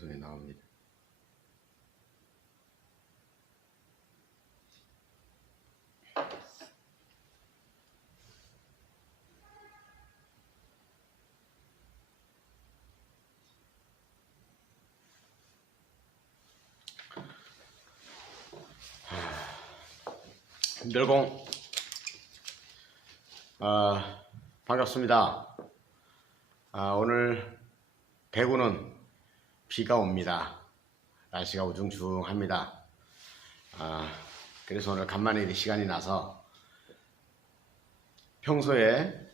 방송에 나옵니다. 힘들공 반갑습니다. 오늘 대구는 비가 옵니다. 날씨가 우중충합니다. 그래서 오늘 간만에 시간이 나서 평소에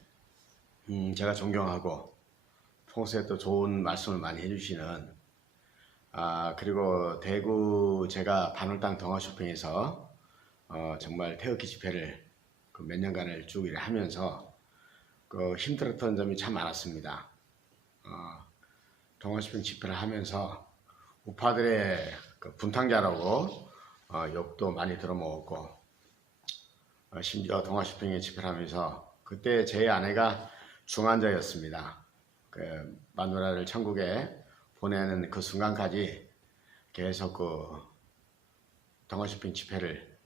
제가 존경하고 평소에 또 좋은 말씀을 많이 해주시는 그리고 대구 제가 반월당 동아쇼핑에서 정말 태극기 집회를 몇 년간을 쭉 일을 하면서 힘들었던 점이 참 많았습니다. 동아쇼핑 집회를 하면서 우파들의 분탕자라고 욕도 많이 들어먹었고, 심지어 동아쇼핑에 집회를 하면서 그때 제 아내가 중환자였습니다. 마누라를 천국에 보내는 그 순간까지 계속 동아쇼핑 집회를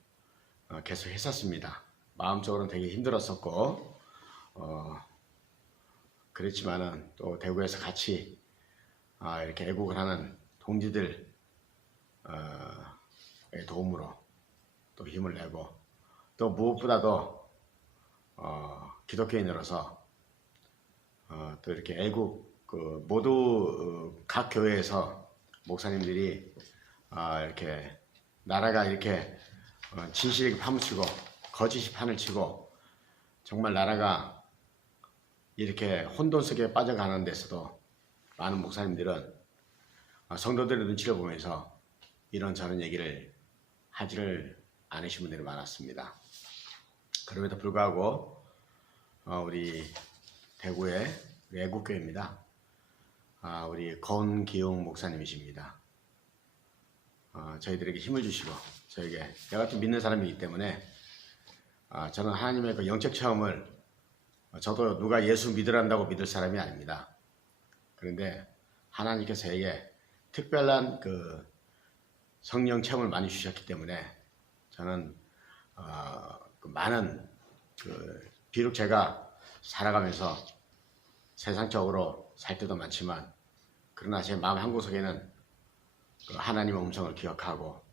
계속 했었습니다. 마음적으로는 되게 힘들었었고, 그랬지만은 또 대구에서 같이 이렇게 애국을 하는 동지들 도움으로 또 힘을 내고, 또 무엇보다도 기독교인으로서 또 이렇게 애국 모두 각 교회에서 목사님들이 이렇게 나라가 이렇게 진실이 파묻히고 거짓이 판을 치고 정말 나라가 이렇게 혼돈 속에 빠져가는 데서도 많은 목사님들은 성도들의 눈치를 보면서 이런저런 얘기를 하지를 않으신 분들이 많았습니다. 그럼에도 불구하고 우리 대구의 애국교회입니다. 우리 권기웅 목사님이십니다. 저희들에게 힘을 주시고 저에게 내가 좀 믿는 사람이기 때문에 저는 하나님의 그 영적 체험을 저도 누가 예수 믿으란다고 믿을 사람이 아닙니다. 그런데 하나님께서 저에게 특별한 그 성령 체험을 많이 주셨기 때문에 저는 많은 비록 제가 살아가면서 세상적으로 살 때도 많지만 그러나 제 마음 한구석에는 하나님의 음성을 기억하고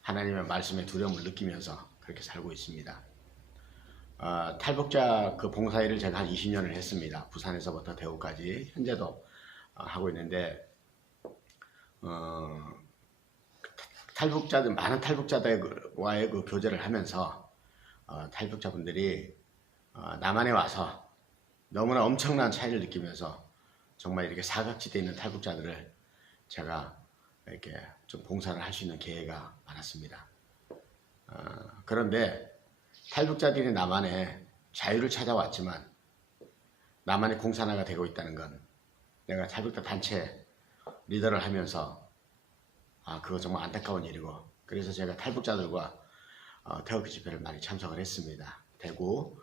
하나님의 말씀에 두려움을 느끼면서 그렇게 살고 있습니다. 탈북자 봉사일을 제가 한 20년을 했습니다. 부산에서부터 대구까지 현재도 하고 있는데 많은 탈북자들과의 교제를 하면서 탈북자분들이 남한에 와서 너무나 엄청난 차이를 느끼면서 정말 이렇게 사각지대에 있는 탈북자들을 제가 이렇게 좀 봉사를 할 수 있는 기회가 많았습니다. 그런데 탈북자들이 남한에 자유를 찾아왔지만 남한의 공산화가 되고 있다는 건 내가 탈북자 단체 리더를 하면서 그거 정말 안타까운 일이고, 그래서 제가 탈북자들과 태극기 집회를 많이 참석을 했습니다. 대구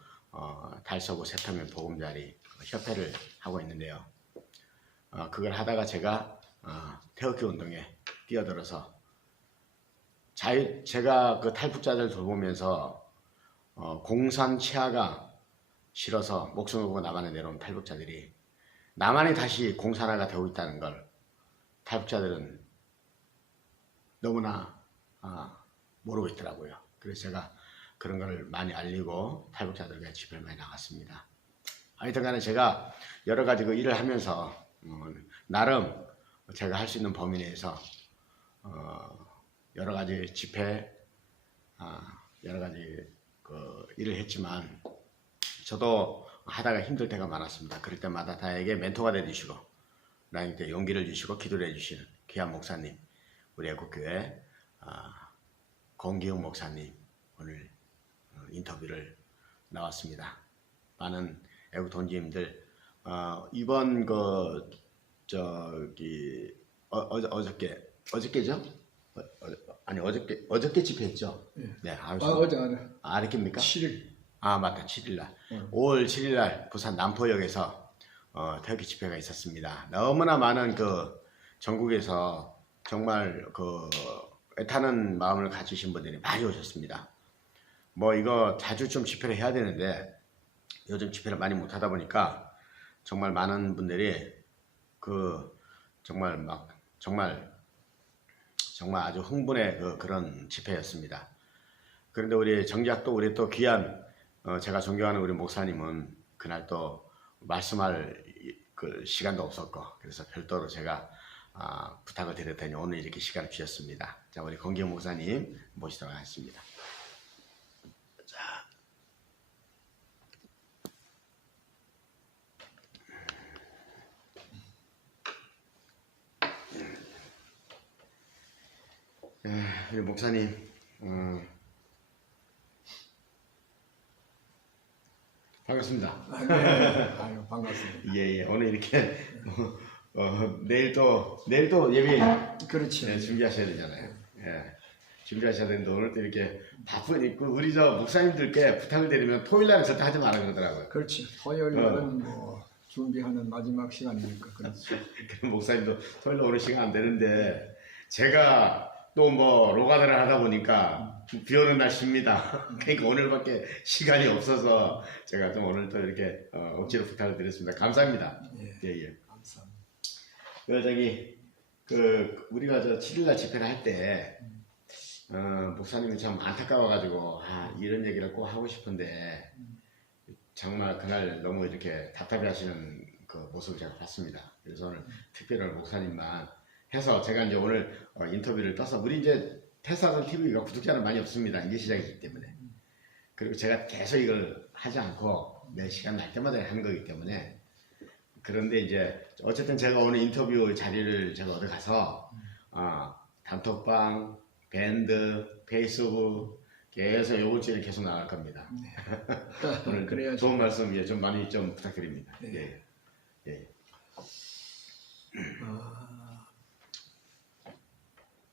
달서구 세터면 보금자리 협회를 하고 있는데요. 그걸 하다가 제가 태극기 운동에 뛰어들어서 제가 그 탈북자들 돌보면서 공산 치하가 싫어서 목숨을 걸고 남한에 내려온 탈북자들이 남한이 다시 공산화가 되고 있다는 걸 탈북자들은 너무나 모르고 있더라고요. 그래서 제가 그런 걸 많이 알리고 탈북자들과 집회를 많이 나갔습니다. 하여튼 간에 제가 여러 가지 일을 하면서 나름 제가 할 수 있는 범위 내에서 여러 가지 집회, 여러 가지 일을 했지만 저도 하다가 힘들 때가 많았습니다. 그럴 때마다 나에게 멘토가 되주시고 나에게 용기를 주시고 기도를 해주시는 귀한 목사님, 우리 애국교회 권기웅 목사님 오늘 인터뷰를 나왔습니다. 많은 애국 동지님들 이번 어저께죠? 아니 어저께 집회했죠? 네. 어제 이렇게입니까? 7일. 맞다, 7일날. 5월 7일날 부산 남포역에서 태극기 집회가 있었습니다. 너무나 많은 전국에서 정말 그 애타는 마음을 가지신 분들이 많이 오셨습니다. 뭐 이거 자주 좀 집회를 해야 되는데 요즘 집회를 많이 못 하다 보니까 정말 많은 분들이 그 정말 아주 흥분의 그런 집회였습니다. 그런데 우리 정작 또 우리 또 귀한 제가 존경하는 우리 목사님은 그날 또 말씀할 그 시간도 없었고, 그래서 별도로 제가 부탁을 드렸더니 오늘 이렇게 시간을 주셨습니다. 자, 우리 권기영 목사님 모시도록 하겠습니다. 자. 우리 목사님, 반갑습니다. 네. 아유, 반갑습니다. 예, 오늘 이렇게 내일 또 예배 그렇죠. 네, 준비하셔야 되잖아요. 예, 준비하셔야 되는데 오늘 또 이렇게 바쁘니까 우리 저 목사님들께 부탁을 드리면 토요일 날은 절대 하지 마라 그러더라고요. 그렇죠. 토요일은 뭐 준비하는 마지막 시간이니까 그렇죠. 그럼 목사님도 토요일 날 오늘 시간 안 되는데 제가 또 뭐 로가드를 하다 보니까 비 오는 날 쉽니다. 그러니까 오늘밖에 시간이 없어서 제가 좀 오늘 또 이렇게 억지로 부탁을 드렸습니다. 감사합니다. 예. 감사합니다. 우리가 저 7일날 집회를 할 때 목사님이 참 안타까워가지고 이런 얘기를 꼭 하고 싶은데 정말 그날 너무 이렇게 답답해하시는 그 모습을 제가 봤습니다. 그래서 오늘 특별히 목사님만 해서 제가 이제 오늘 인터뷰를 떠서 우리 이제 테스하던 TV가 구독자는 많이 없습니다. 이제 시작이기 때문에. 그리고 제가 계속 이걸 하지 않고 매 시간 날 때마다 하는 거기 때문에. 그런데 이제 어쨌든 제가 오늘 인터뷰 자리를 제가 얻어 가서 단톡방, 밴드, 페이스북 계속 요번 주에 계속 나갈 겁니다. 오늘 그래야죠. 좋은 말씀 좀 많이 좀 부탁드립니다. 네. 예.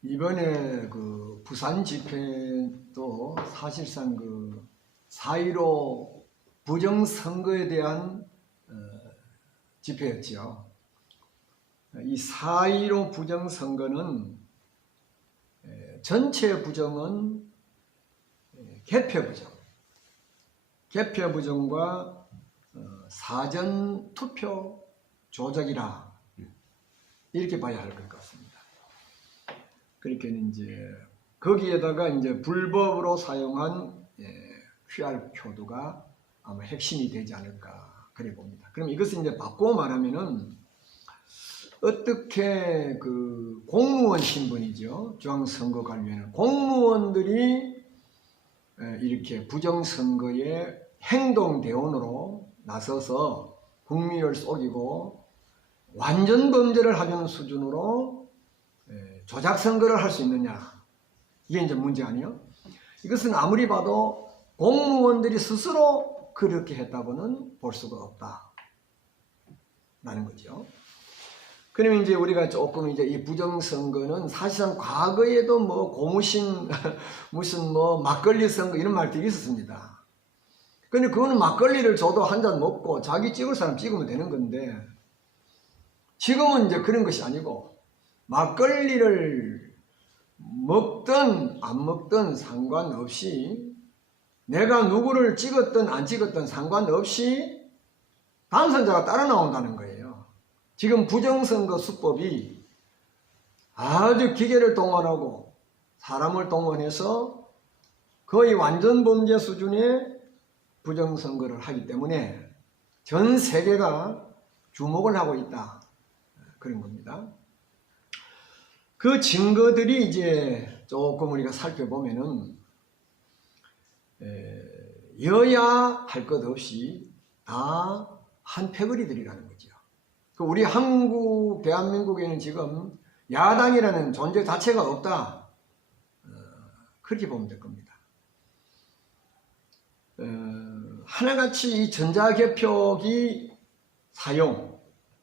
이번에 그 부산 집회도 사실상 그 4.15 부정선거에 대한 집회였죠. 이 4.15 부정선거는 전체 부정은 개표 부정과 사전 투표 조작이라 이렇게 봐야 할 것 같습니다. 그렇게 이제 거기에다가 이제 불법으로 사용한 QR 코드가 아마 핵심이 되지 않을까 그래 봅니다. 그럼 이것을 이제 바꾸어 말하면은 어떻게 그 공무원 신분이죠. 중앙선거관리위원회 공무원들이 이렇게 부정선거에 행동대원으로 나서서 국민을 속이고 완전 범죄를 하려는 수준으로 조작선거를 할 수 있느냐, 이게 이제 문제 아니에요? 이것은 아무리 봐도 공무원들이 스스로 그렇게 했다고는 볼 수가 없다라는 거죠. 그러면 이제 우리가 조금 이제 이 부정선거는 사실상 과거에도 뭐 고무신 무슨 뭐 막걸리 선거 이런 말들이 있었습니다. 근데 그거는 막걸리를 줘도 한 잔 먹고 자기 찍을 사람 찍으면 되는 건데 지금은 이제 그런 것이 아니고 막걸리를 먹든 안 먹든 상관없이 내가 누구를 찍었든 안 찍었든 상관없이 당선자가 따라 나온다는 거예요. 지금 부정선거 수법이 아주 기계를 동원하고 사람을 동원해서 거의 완전 범죄 수준의 부정선거를 하기 때문에 전 세계가 주목을 하고 있다. 그런 겁니다. 그 증거들이 이제 조금 우리가 살펴보면은 여야 할 것 없이 다 한 패거리들이라는 거죠. 우리 한국 대한민국에는 지금 야당이라는 존재 자체가 없다. 그렇게 보면 될 겁니다. 하나같이 이 전자개표기 사용,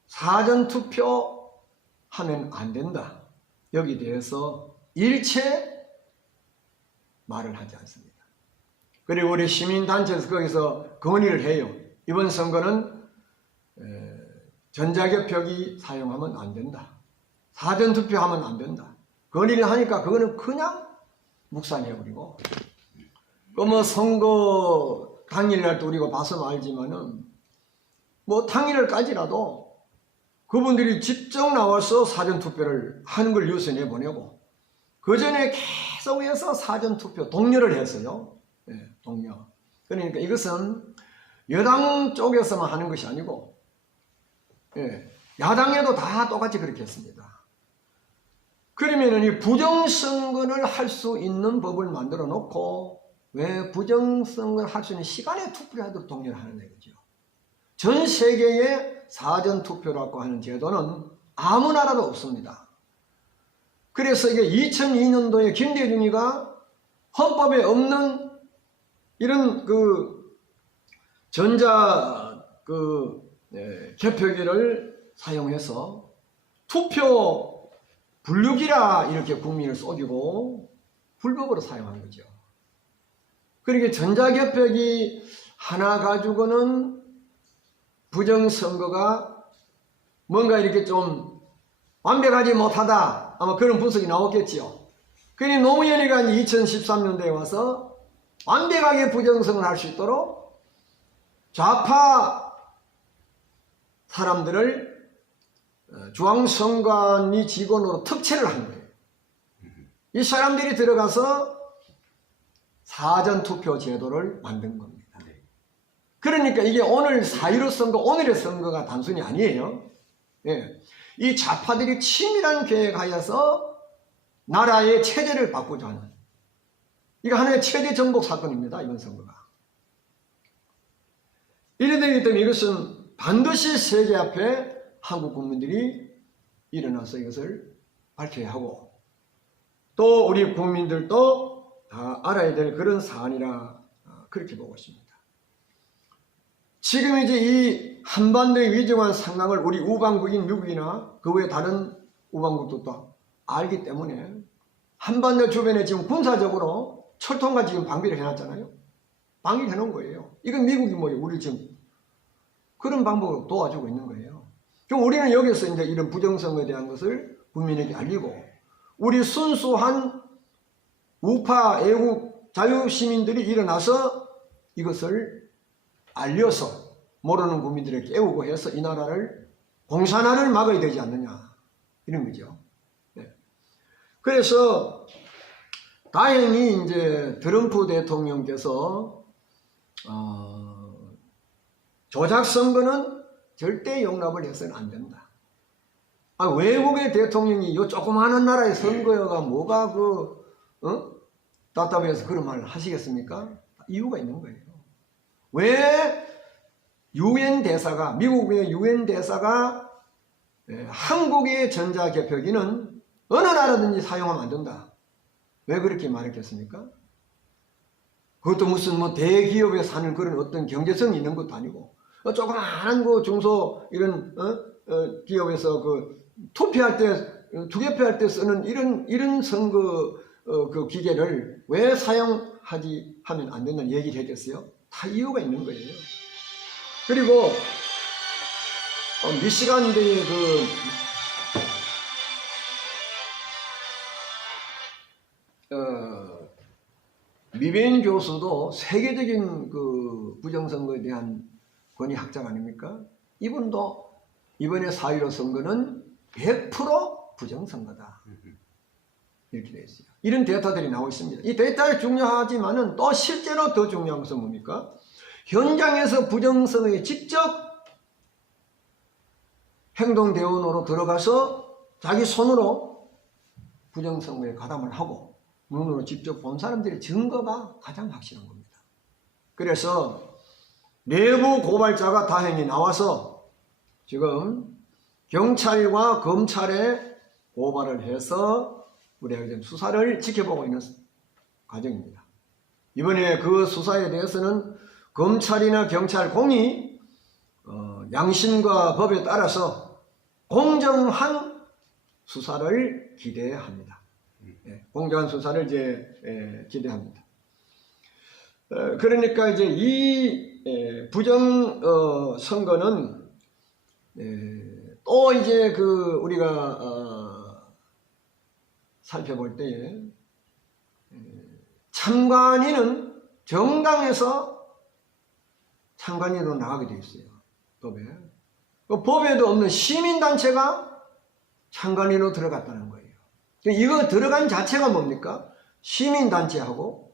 사전투표 하면 안 된다. 여기 대해서 일체 말을 하지 않습니다. 그리고 우리 시민단체에서 거기서 건의를 해요. 이번 선거는 전자개표기 사용하면 안 된다. 사전투표하면 안 된다. 건의를 하니까 그거는 그냥 묵살해버리고, 뭐 선거 당일날도 우리가 봐서 알지만은 뭐 당일날까지라도 그분들이 직접 나와서 사전투표를 하는 걸 뉴스에 내보내고, 그 전에 계속해서 사전투표 독려를 했어요. 예, 독려. 그러니까 이것은 여당 쪽에서만 하는 것이 아니고, 예, 야당에도 다 똑같이 그렇게 했습니다. 그러면은 이 부정선거를 할 수 있는 법을 만들어 놓고, 왜 부정선거를 할 수 있는 시간에 투표를 하도록 독려를 하는 거죠. 전 세계에 사전투표라고 하는 제도는 아무 나라도 없습니다. 그래서 이게 2002년도에 김대중이가 헌법에 없는 이런 개표기를 사용해서 투표 불육이라 이렇게 국민을 속이고 불법으로 사용한 거죠. 그러니까 전자개표기 하나 가지고는 부정선거가 뭔가 이렇게 좀 완벽하지 못하다, 아마 그런 분석이 나왔겠지요. 그러니 노무현이가 2013년도에 와서 완벽하게 부정선거를 할 수 있도록 좌파 사람들을 중앙선관위 직원으로 특채를 한 거예요. 이 사람들이 들어가서 사전투표 제도를 만든 겁니다. 그러니까 이게 오늘 4.15 선거, 오늘의 선거가 단순히 아니에요. 예. 이 좌파들이 치밀한 계획하여서 나라의 체제를 바꾸자 하는, 이거 하나의 체제 정복 사건입니다. 이번 선거가. 이래 되기 때문에 이것은 반드시 세계 앞에 한국 국민들이 일어나서 이것을 밝혀야 하고, 또 우리 국민들도 다 알아야 될 그런 사안이라 그렇게 보고 있습니다. 지금 이제 이 한반도의 위중한 상황을 우리 우방국인 미국이나 그 외 다른 우방국도 또 알기 때문에 한반도 주변에 지금 군사적으로 철통과 지금 방비를 해놨잖아요. 방위를 해놓은 거예요. 이건 미국이 뭐예요? 우리 지금 그런 방법으로 도와주고 있는 거예요. 그럼 우리는 여기서 이제 이런 부정선거에 대한 것을 국민에게 알리고, 우리 순수한 우파 애국 자유시민들이 일어나서 이것을 알려서 모르는 국민들에게 깨우고 해서 이 나라를 공산화를 막아야 되지 않느냐, 이런 거죠. 네. 그래서 다행히 이제 트럼프 대통령께서 조작 선거는 절대 용납을 해서는 안 된다. 외국의 대통령이 요 조그마한 나라의 선거가 뭐가 답답해서 그런 말을 하시겠습니까? 이유가 있는 거예요. 왜 유엔 대사가, 미국의 유엔 대사가 한국의 전자개표기는 어느 나라든지 사용하면 안 된다, 왜 그렇게 말했겠습니까? 그것도 무슨 뭐 대기업에 사는 그런 어떤 경제성이 있는 것도 아니고, 조그마한 중소 이런 기업에서 투표할 때, 투개표할 때 쓰는 이런 선거 기계를 왜 사용하지 하면 안 된다는 얘기를 했겠어요? 다 이유가 있는 거예요. 그리고 미시간대의 미베인 교수도 세계적인 부정선거에 대한 권위학자가 아닙니까? 이분도 이번에 4.15 선거는 100% 부정선거다, 이렇게 되어 있어요. 이런 데이터들이 나오고 있습니다. 이 데이터가 중요하지만은 또 실제로 더 중요한 것은 뭡니까? 현장에서 부정선거에 직접 행동대원으로 들어가서 자기 손으로 부정선거에 가담을 하고 눈으로 직접 본 사람들의 증거가 가장 확실한 겁니다. 그래서 내부 고발자가 다행히 나와서 지금 경찰과 검찰에 고발을 해서 우리가 지금 수사를 지켜보고 있는 과정입니다. 이번에 그 수사에 대해서는 검찰이나 경찰 공이 양심과 법에 따라서 공정한 수사를 기대합니다. 공정한 수사를 이제 기대합니다. 그러니까 이제 이 부정 선거는 또 이제 우리가 살펴볼 때에 참관인은 정당에서 참관인으로 나가게 되어 있어요. 법에. 그 법에도 없는 시민단체가 참관인으로 들어갔다는 거예요. 이거 들어간 자체가 뭡니까? 시민단체하고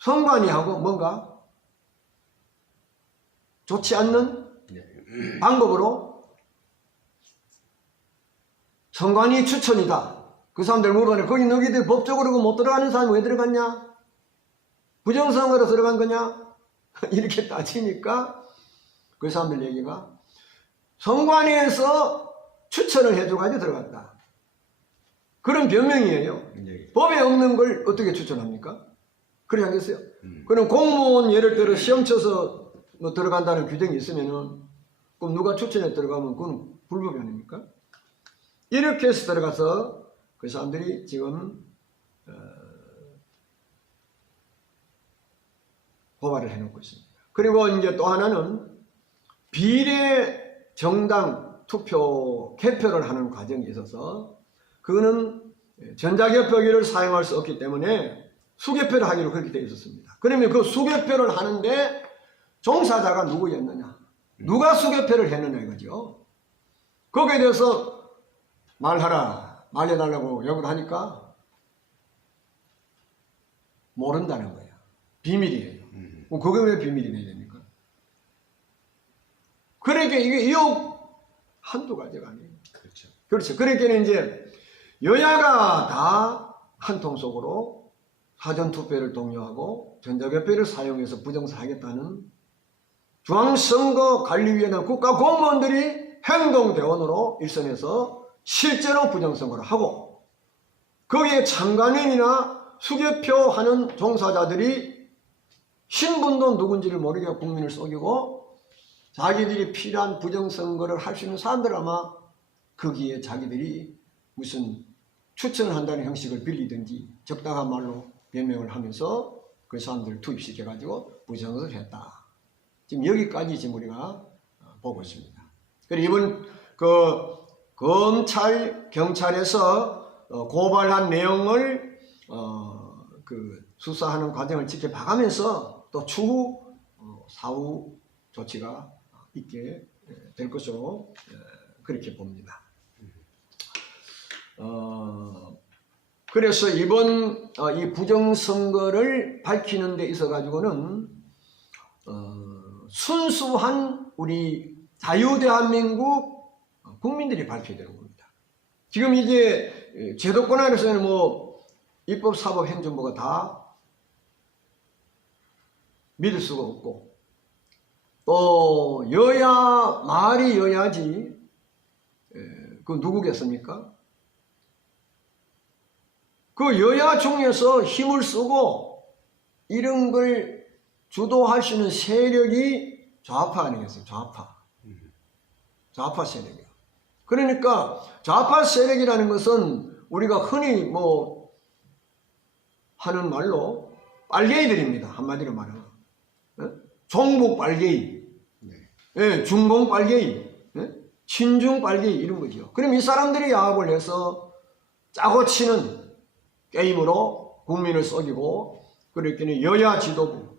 선관위하고 뭔가 좋지 않는 방법으로 선관위 추천이다. 그 사람들 물어보네. 거기 너희들 법적으로 못 들어가는 사람이 왜 들어갔냐? 부정선거로 들어간 거냐? 이렇게 따지니까 그 사람들 얘기가 선관위에서 추천을 해줘가지고 들어갔다. 그런 변명이에요. 법에 없는 걸 어떻게 추천합니까? 그래 하겠어요? 그럼 공무원 예를 들어 시험 쳐서 뭐 들어간다는 규정이 있으면은 그럼 누가 추천해 들어가면 그건 불법이 아닙니까? 이렇게 해서 들어가서 그 사람들이 지금 고발을 해놓고 있습니다. 그리고 이제 또 하나는 비례 정당 투표 개표를 하는 과정이 있어서 그거는 전자개표기를 사용할 수 없기 때문에 수개표를 하기로 그렇게 되어 있었습니다. 그러면 그 수개표를 하는데 종사자가 누구였느냐? 누가 수개표를 했느냐 이거죠. 거기에 대해서 말하라, 말해달라고 요구를 하니까 모른다는 거예요. 비밀이에요. 그게 왜 비밀이 돼야 됩니까? 그러니까 이게 의혹 한두 가지가 아니에요. 그렇죠. 그렇죠. 그러니까 이제 여야가 다 한 통 속으로 사전투표를 독려하고 전자개표를 사용해서 부정사하겠다는 중앙선거관리위원회 국가공무원들이 행동대원으로 일선해서 실제로 부정선거를 하고 거기에 참관인이나 수개표하는 종사자들이 신분도 누군지를 모르게 국민을 속이고 자기들이 필요한 부정선거를 할 수 있는 사람들 아마 거기에 자기들이 무슨 추천을 한다는 형식을 빌리든지 적당한 말로 변명을 하면서 그 사람들을 투입시켜가지고 부정선거를 했다. 지금 여기까지 지금 우리가 보고 있습니다. 그리고 이번 그 검찰, 경찰에서 고발한 내용을 그 수사하는 과정을 지켜봐가면서 또 추후 사후 조치가 있게 될 것으로 그렇게 봅니다. 그래서 이번 이 부정선거를 밝히는 데 있어 가지고는 순수한 우리 자유대한민국 국민들이 밝혀야 되는 겁니다. 지금 이제 제도권 안에서는 뭐 입법, 사법, 행정부가 다 믿을 수가 없고 또 여야 말이 여야지 그 누구겠습니까? 그 여야 중에서 힘을 쓰고 이런 걸 주도할 수 있는 세력이 좌파 아니겠어요? 좌파 세력이요. 그러니까 좌파 세력이라는 것은 우리가 흔히 뭐 하는 말로 빨갱이들입니다. 한마디로 말하면 종북 빨갱이, 예, 중공 빨갱이, 예? 친중 빨갱이 이런 거죠. 그럼 이 사람들이 야합을 해서 짜고 치는 게임으로 국민을 속이고 그렇게는 여야 지도부.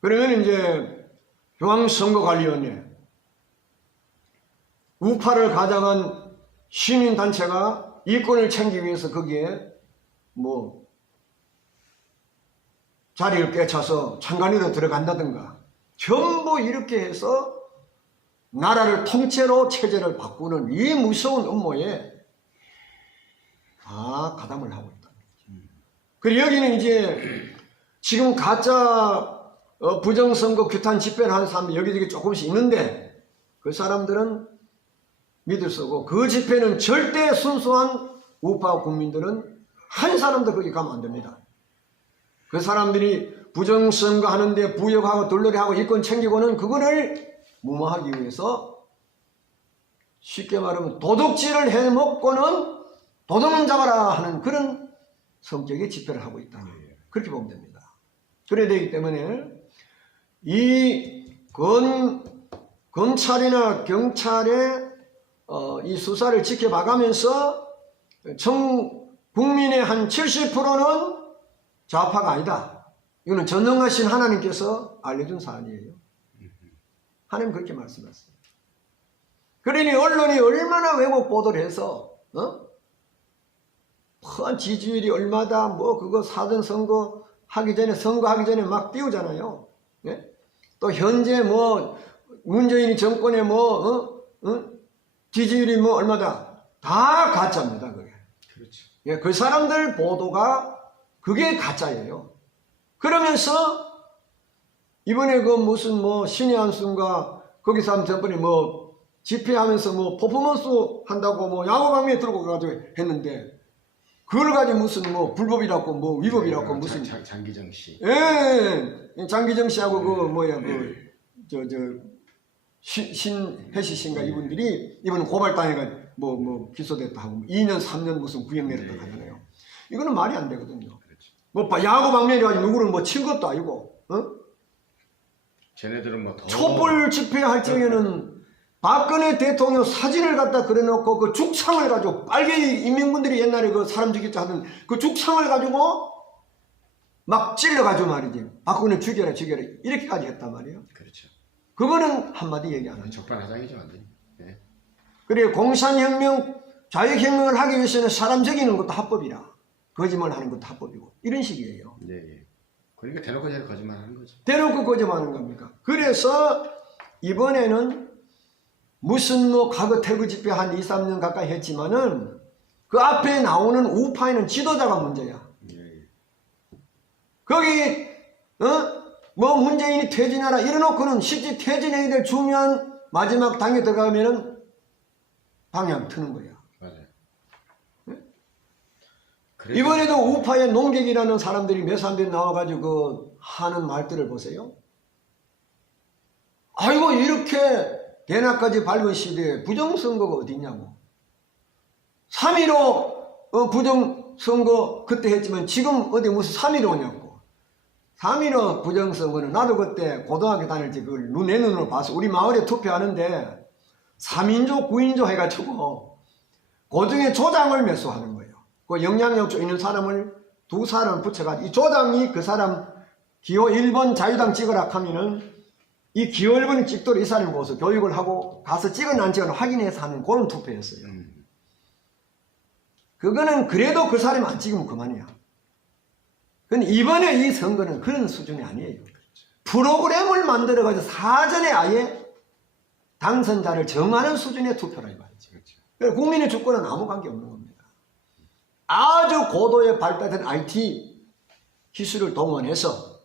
그러면 이제 중앙선거관리위원회 우파를 가장한 시민단체가 이권을 챙기기 위해서 거기에 뭐 자리를 꿰차서 참관인으로 들어간다든가 전부 이렇게 해서 나라를 통째로 체제를 바꾸는 이 무서운 음모에 다 가담을 하고 있다. 그리고 여기는 이제 지금 가짜 부정선거 규탄 집회를 하는 사람들이 여기저기 조금씩 있는데 그 사람들은 믿을 수 없고 그 집회는 절대 순수한 우파 국민들은 한 사람도 거기 가면 안 됩니다. 그 사람들이 부정선거 하는데 부역하고 돌놀이하고 이권 챙기고는 그거를 무마하기 위해서 쉽게 말하면 도둑질을 해먹고는 도둑은 잡아라 하는 그런 성격의 집회를 하고 있다. 그렇게 보면 됩니다. 그래야 되기 때문에 이 검찰이나 경찰의 이 수사를 지켜봐가면서 국민의 한 70%는 좌파가 아니다. 이거는 전능하신 하나님께서 알려준 사안이에요. 하나님 그렇게 말씀하셨어요. 그러니 언론이 얼마나 왜곡 보도를 해서 지지율이 얼마다 뭐 그거 사전 선거하기 전에 막 띄우잖아요. 예? 또 현재 뭐 문재인이 정권에 지지율이 뭐 얼마다 다 가짜입니다. 그게. 그렇죠. 예, 그 사람들 보도가 그게 가짜예요. 그러면서 이번에 그 무슨 뭐 신의 한순가 거기서 한 저번에 뭐 집회하면서 뭐 퍼포먼스 한다고 뭐 야구방망이 들고 가지고 했는데 그걸 가지고 무슨 뭐 불법이라고 뭐 위법이라고 무슨 장기정 씨. 예, 장기정 씨하고 그 뭐야 신혜시 씨인가 이분들이 이번에 고발당해가 뭐 기소됐다 하고 2년 3년 무슨 구형 내렸다 하잖아요. 이거는 말이 안 되거든요. 그렇죠. 뭐 야구 방면이 가지고 누구를 뭐 친 것도 아니고, 쟤네들은 뭐 더 촛불 집회할 적에는 박근혜 대통령 사진을 갖다 그려놓고 그 죽상을 가지고 빨개 인민군들이 옛날에 그 사람 죽였자 하던 그 죽상을 가지고 막 찔러가지고 말이지. 박근혜 죽여라 이렇게까지 했단 말이에요. 그렇죠. 그거는 한마디 얘기 안 하죠. 적반하장이죠 완전히. 네. 그래 공산혁명 자유혁명을 하기 위해서는 사람 죽이는 것도 합법이라 거짓말하는 것도 합법이고 이런 식이에요. 네, 예. 그러니까 대놓고 저렇게 거짓말하는 거죠. 대놓고 거짓말하는 겁니까? 그래서 이번에는 무슨 뭐 과거 태극 집회 한 2, 3년 가까이 했지만은 그 앞에 나오는 우파에는 지도자가 문제야. 예. 거기 뭐 문재인이 퇴진하라 이래놓고는 실제 퇴진해야 될 중요한 마지막 당에 들어가면은 방향 트는 거야. 맞아요. 이번에도 우파의 농객이라는 사람들이 몇 사람들이 나와가지고 하는 말들을 보세요. 아이고 이렇게 대낮까지 밝은 시대에 부정선거가 어디 있냐고. 3.15 부정선거 그때 했지만 지금 어디 무슨 3.15냐고. 3.15 부정선거는 나도 그때 고등학교 다닐 때 그걸 내 눈으로 봐서 우리 마을에 투표하는데 3인조 9인조 해가지고 그중에 조장을 매수하는 거예요. 그 영향력 있는 사람을 두 사람 붙여가지고 이 조장이 그 사람 기호 1번 자유당 찍으라 하면은 이 기호 1번을 찍도록 이 사람이 모아서 교육을 하고 가서 찍었나 안 찍었나 확인해서 하는 그런 투표였어요. 그거는 그래도 그 사람이 안 찍으면 그만이야. 근데 이번에 이 선거는 그런 수준이 아니에요. 프로그램을 만들어가지고 사전에 아예 당선자를 정하는 수준의 투표라 이 말이죠. 그러니까 국민의 주권은 아무 관계 없는 겁니다. 아주 고도의 발달된 IT 기술을 동원해서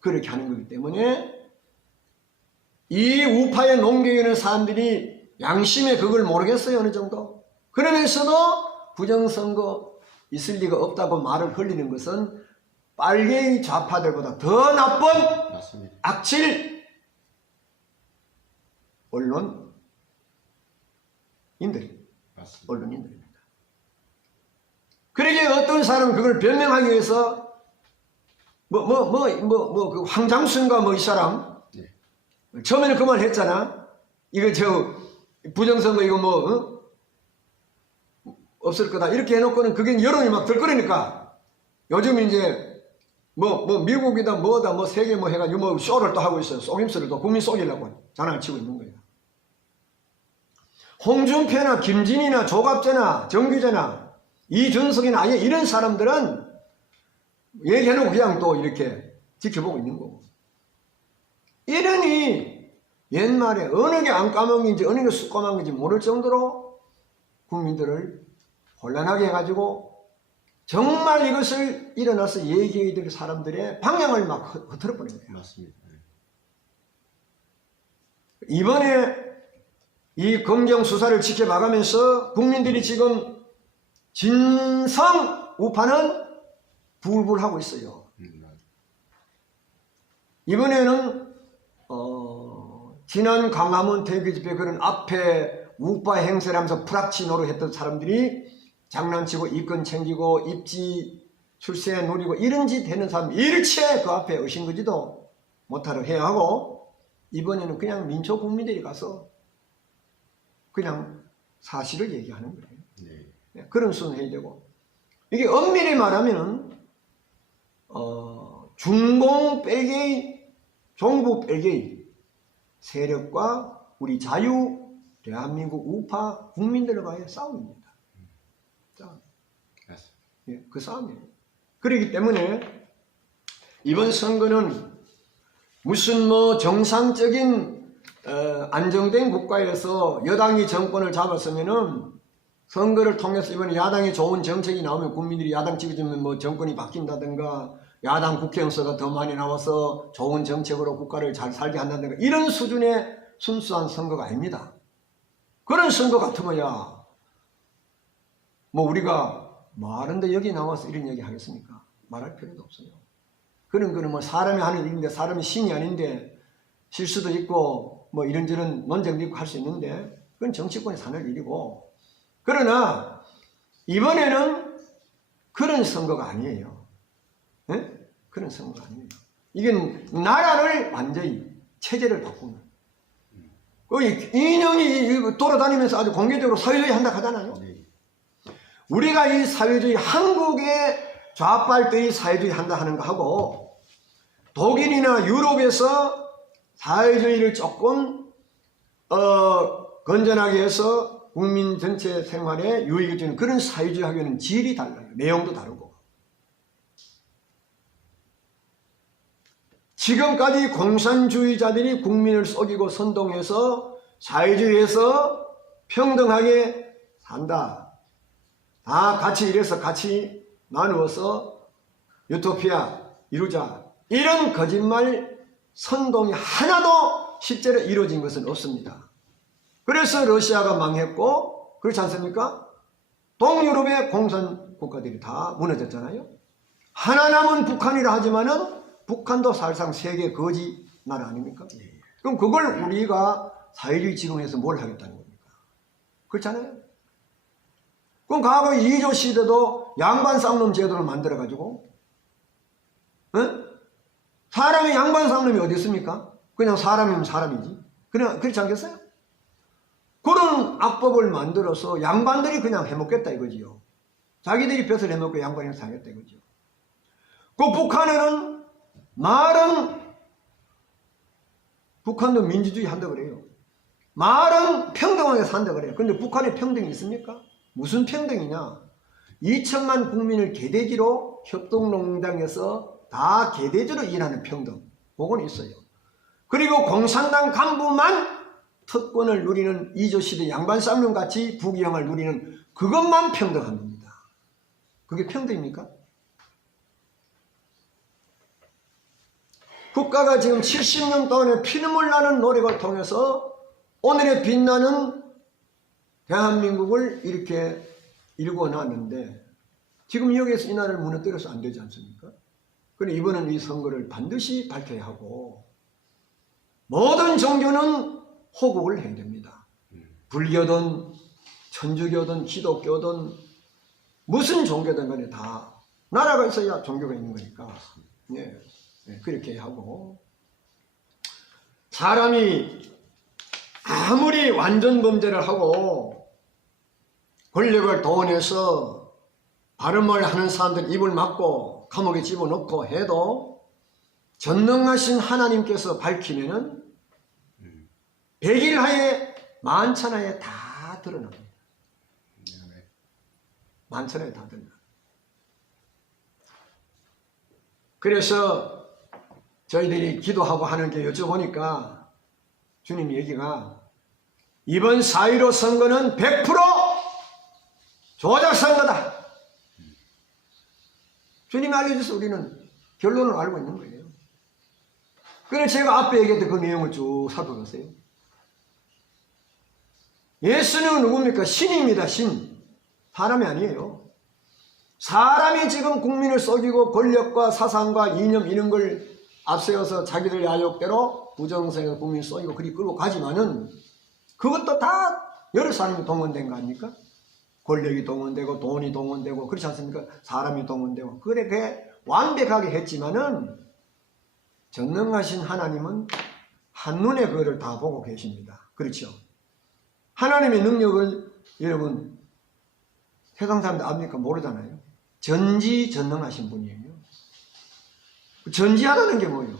그렇게 하는 거기 때문에 이 우파의 농경에 있는 사람들이 양심에 그걸 모르겠어요 어느 정도. 그러면서도 부정선거 있을 리가 없다고 말을 흘리는 것은 빨개의 좌파들보다 더 나쁜 맞습니다. 악질 언론인들입니다. 그러게 어떤 사람은 그걸 변명하기 위해서 그 황장수인가 뭐 이 사람 처음에는 그 말 했잖아. 이거 부정선거 이거 없을 거다 이렇게 해놓고는 그게 여론이 막 들끓으니까 요즘 이제 미국이다 뭐다 뭐 세계 뭐 해가지고 뭐 쇼를 또 하고 있어요. 속임수를 또 국민 속이려고 장난을 치고 있는 거예요. 홍준표나 김진희나 조갑재나 정규재나 이준석이나 아예 이런 사람들은 얘기해놓고 그냥 또 이렇게 지켜보고 있는 거고. 이러니 옛말에 어느 게 안 까먹인지 어느 게 쑥까먹은 건지 모를 정도로 국민들을 혼란하게 해가지고 정말 이것을 일어나서 얘기해야 될 사람들의 방향을 막 흐트러 버린 거예요. 맞습니다. 이번에 이 검경 수사를 지켜봐가면서 국민들이 지금 진성 우파는 불불하고 있어요. 이번에는 지난 광화문 대규 집회 그런 앞에 우파 행세를 하면서 프락치노로 했던 사람들이 장난치고 이권 챙기고 입지 출세 노리고 이런 짓 하는 사람 일체 그 앞에 의심거지도 못하러 해야 하고 이번에는 그냥 민초 국민들이 가서 그냥 사실을 얘기하는 거예요. 네. 그런 수는 해야 되고, 이게 엄밀히 말하면은 중공 빼개의 종부 빼개의 세력과 우리 자유 대한민국 우파 국민들과의 싸움입니다. 싸움. 예, 그 싸움이에요. 그렇기 때문에 이번 선거는 무슨 뭐 정상적인 안정된 국가에서 여당이 정권을 잡았으면은 선거를 통해서 이번에 야당이 좋은 정책이 나오면 국민들이 야당 찍어주면 뭐 정권이 바뀐다든가 야당 국회의원수가 더 많이 나와서 좋은 정책으로 국가를 잘 살게 한다든가 이런 수준의 순수한 선거가 아닙니다. 그런 선거 같으면야 뭐 우리가 말하는데 여기 나와서 이런 얘기 하겠습니까? 말할 필요도 없어요. 그런 거는 뭐 사람이 하는 일인데 사람이 신이 아닌데 실수도 있고 뭐 이런저런 논쟁도 있고 할 수 있는데 그건 정치권이 사는 일이고, 그러나 이번에는 그런 선거가 아니에요. 네? 그런 선거가 아니에요. 이건 나라를 완전히 체제를 바꾸는. 이인영이 돌아다니면서 아주 공개적으로 사회주의 한다 하잖아요. 우리가 이 사회주의, 한국의 좌빨대의 사회주의 한다 하는 거 하고 독일이나 유럽에서 사회주의를 조금 건전하게 해서 국민 전체 생활에 유익을 주는 그런 사회주의 하기에는 질이 달라요. 내용도 다르고. 지금까지 공산주의자들이 국민을 속이고 선동해서 사회주의에서 평등하게 산다. 다 같이 일해서 같이 나누어서 유토피아 이루자. 이런 거짓말 선동이 하나도 실제로 이루어진 것은 없습니다. 그래서 러시아가 망했고, 그렇지 않습니까? 동유럽의 공산 국가들이 다 무너졌잖아요. 하나 남은 북한이라 하지만은 북한도 사실상 세계 거지 나라 아닙니까? 그럼 그걸 우리가 사회주의 지금에서 뭘 하겠다는 겁니까? 그렇잖아요. 그럼 과거 이조 시대도 양반 쌍놈 제도를 만들어가지고, 사람이 양반 쌍놈이 어디 있습니까? 그냥 사람이면 사람이지. 그냥 그렇지 않겠어요? 그런 악법을 만들어서 양반들이 그냥 해먹겠다 이거지요. 자기들이 벼슬 해먹고 양반이 살겠다 이거지요. 그 북한에는 말은 북한도 민주주의 한다 그래요. 말은 평등하게 산다 그래요. 근데 북한에 평등이 있습니까? 무슨 평등이냐? 2천만 국민을 개돼지로 협동농장에서 다 개돼지로 일하는 평등. 그건 있어요. 그리고 공산당 간부만 특권을 누리는 이조시대 양반 쌍놈같이 부귀영화를 누리는 그것만 평등한 겁니다. 그게 평등입니까? 국가가 지금 70년 동안의 피눈물 나는 노력을 통해서 오늘의 빛나는 대한민국을 이렇게 일궈놨는데 지금 여기에서 이 나라를 무너뜨려서 안 되지 않습니까? 그런데 이번은 이 선거를 반드시 밝혀야 하고 모든 종교는 호국을 해야 됩니다. 불교든 천주교든 기독교든 무슨 종교든 간에 다 나라가 있어야 종교가 있는 거니까 그렇게 하고, 사람이 아무리 완전 범죄를 하고 권력을 동원해서 발음을 하는 사람들 입을 막고 감옥에 집어넣고 해도 전능하신 하나님께서 밝히면은 백일하에 만천하에 다 드러납니다. 만천하에 다 드러납니다. 그래서 저희들이 기도하고 하는 게 여쭤보니까 주님 얘기가 이번 4.15 선거는 100% 조작 선거다. 주님이 알려줘서 우리는 결론을 알고 있는 거예요. 그래서 제가 앞에 얘기했던 그 내용을 쭉 살펴봤어요. 예수는 누굽니까? 신입니다. 신. 사람이 아니에요. 사람이 지금 국민을 속이고 권력과 사상과 이념 이런 걸 앞세워서 자기들 야욕대로 부정선에서 국민을 속이고 그리 끌고 가지만은 그것도 다 여러 사람이 동원된 거 아닙니까? 권력이 동원되고 돈이 동원되고 그렇지 않습니까? 사람이 동원되고 그렇게 완벽하게 했지만은 전능하신 하나님은 한눈에 그거를 다 보고 계십니다. 그렇죠? 하나님의 능력을 여러분 세상 사람들 압니까? 모르잖아요. 전지전능하신 분이에요. 전지하다는 게 뭐예요?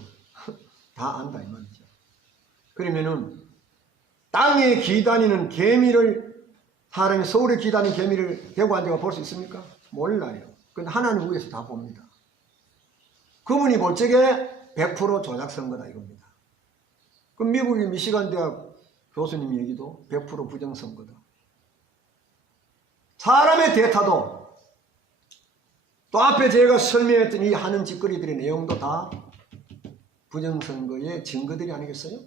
다 안다 이 말이죠. 그러면은 땅에 기다니는 개미를, 사람이 서울에 기다니는 개미를 대고 앉아가 볼 수 있습니까? 몰라요. 근데 하나님 위에서 다 봅니다. 그분이 볼 적에 100% 조작 선거다 이겁니다. 그럼 미국의 미시간 대학 교수님 얘기도 100% 부정 선거다. 사람의 대타도 또 앞에 제가 설명했던 이 하는 짓거리들의 내용도 다 부정선거의 증거들이 아니겠어요?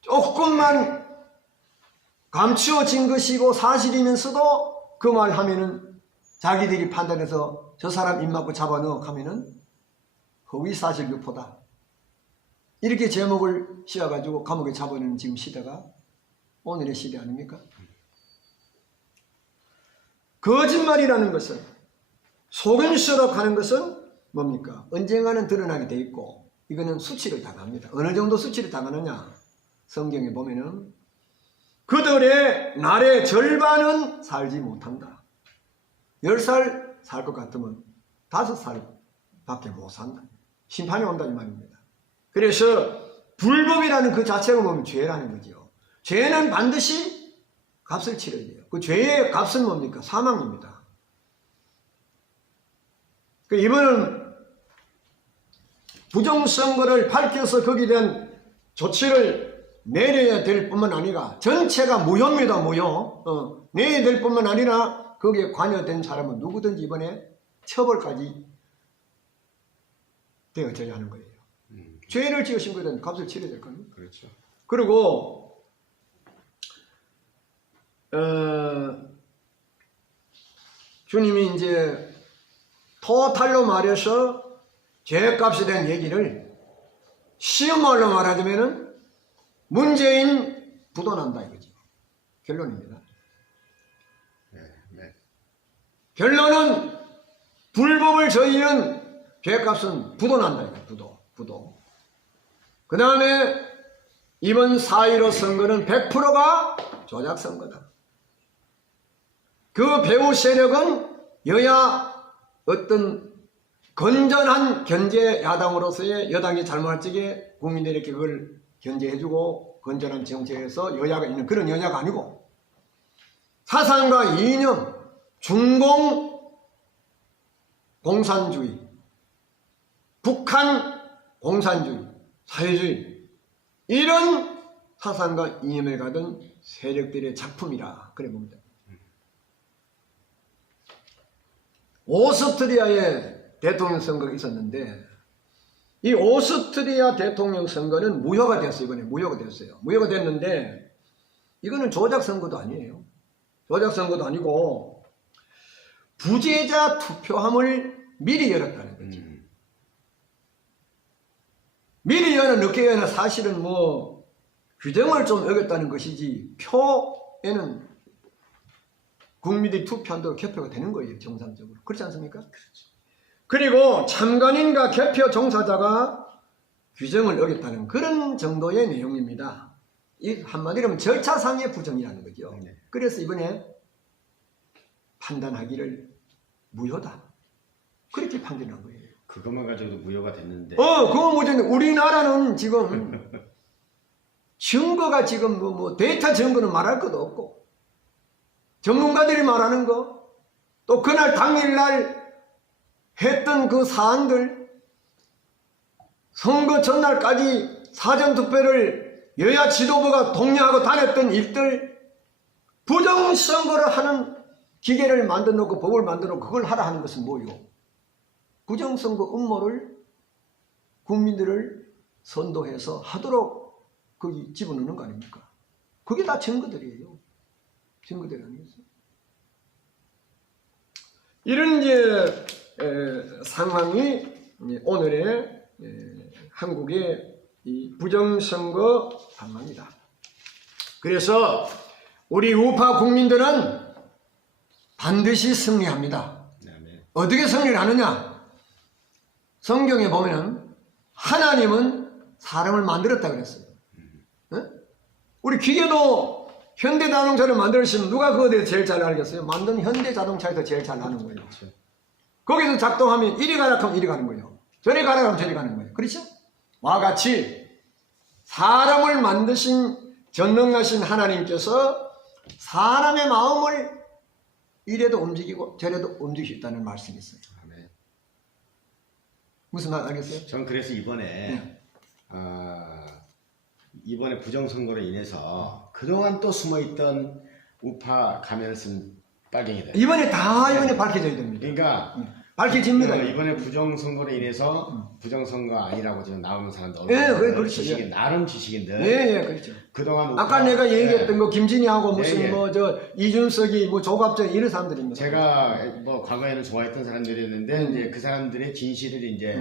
조금만 감추어진 것이고 사실이면서도 그 말 하면은 자기들이 판단해서 저 사람 입 막고 잡아넣어 하면은 허위사실 유포다. 이렇게 제목을 씌워가지고 감옥에 잡아넣는 지금 시대가 오늘의 시대 아닙니까? 거짓말이라는 것은, 속임수라고 하는 것은 뭡니까? 언젠가는 드러나게 돼 있고 이거는 수치를 당합니다. 어느 정도 수치를 당하느냐? 성경에 보면은 그들의 날의 절반은 살지 못한다. 10살 살 것 같으면 5살밖에 못 산다. 심판이 온다 이 말입니다. 그래서 불법이라는 그 자체가 보면 죄라는 거죠. 죄는 반드시 값을 치러야 돼요. 그 죄의 값은 뭡니까? 사망입니다. 이번은 부정선거를 밝혀서 거기에 대한 조치를 내려야 될 뿐만 아니라 전체가 무효입니다. 무효. 내야 될 뿐만 아니라 거기에 관여된 사람은 누구든지 이번에 처벌까지 되어져야 하는 거예요. 죄를 지으신 거에 대한 값을 치러야 될 겁니다. 그렇죠. 그리고 주님이 이제 토탈로 말해서 죄값에 대한 얘기를 쉬운 말로 말하자면은 문재인 부도난다 이거죠. 결론입니다. 네. 결론은 불법을 저지른 죄값은 부도난다 이거예요. 부도. 그 다음에 이번 4.15 선거는 100%가 조작 선거다. 그 배후 세력은 여야 어떤 건전한 견제 야당으로서의 여당이 잘못할 적에 국민들에게 그걸 견제해주고 건전한 정책에서 여야가 있는 그런 여야가 아니고 사상과 이념, 중공 공산주의, 북한 공산주의, 사회주의 이런 사상과 이념을 가진 세력들의 작품이라 그래 봅니다. 오스트리아의 대통령 선거가 있었는데 이 오스트리아 대통령 선거는 무효가 됐어요. 이번에 무효가 됐어요. 무효가 됐는데 이거는 조작 선거도 아니에요. 조작 선거도 아니고 부재자 투표함을 미리 열었다는 거죠. 미리 여나 늦게 여나 사실은 뭐 규정을 좀 어겼다는 것이지 표에는 국민들이 투표한 대로 개표가 되는 거예요. 정상적으로. 그렇지 않습니까? 그렇죠. 그리고 참관인과 개표 종사자가 규정을 어겼다는 그런 정도의 내용입니다. 이 한마디로 하면 절차상의 부정이라는 거죠. 네. 그래서 이번에 판단하기를 무효다. 그렇게 판단한 거예요. 그것만 가지고도 무효가 됐는데. 그거 뭐죠? 우리나라는 지금 증거가 지금 뭐 데이터 증거는 말할 것도 없고 전문가들이 말하는 거, 또 그날 당일날 했던 그 사안들, 선거 전날까지 사전투표를 여야 지도부가 독려하고 다녔던 일들, 부정선거를 하는 기계를 만들어 놓고 법을 만들어 놓고 그걸 하라 하는 것은 뭐예요? 부정선거 음모를 국민들을 선도해서 하도록 거기 집어넣는 거 아닙니까? 그게 다 증거들이에요. 증거들이 아니겠어요? 이런 이제 상황이 오늘의 한국의 이 부정선거 상황이다. 그래서 우리 우파 국민들은 반드시 승리합니다. 어떻게 승리를 하느냐? 성경에 보면 하나님은 사람을 만들었다 그랬어요. 우리 기계도 현대자동차를 만들었으면 누가 그거에 대해서 제일 잘 알겠어요? 만든 현대자동차에서 제일 잘 아는 거예요. 그렇죠. 거기서 작동하면 이리 가라 하면 이리 가는 거예요. 저리 가라 하면 저리 가는 거예요. 그렇죠? 와 같이 사람을 만드신 전능하신 하나님께서 사람의 마음을 이래도 움직이고 저래도 움직일 수 있다는 말씀이 있어요. 아멘. 무슨 말 알겠어요? 전 그래서 이번에 이번에 부정선거로 인해서 그동안 또 숨어있던 우파 가면을 쓴 빨갱이들. 이번에 밝혀져야 됩니다. 그러니까 밝혀집니다. 이번에 부정선거로 인해서 부정선거 아니라고 지금 나오는 사람들. 예, 그렇죠. 지식인, 예. 나름 지식인들. 예, 그렇죠. 그동안 아까 내가 얘기했던 거 김진희하고 무슨 예. 뭐 저 이준석이 뭐 조갑전 이런 사람들입니다. 제가 뭐 과거에는 좋아했던 사람들이었는데 이제 그 사람들의 진실을 이제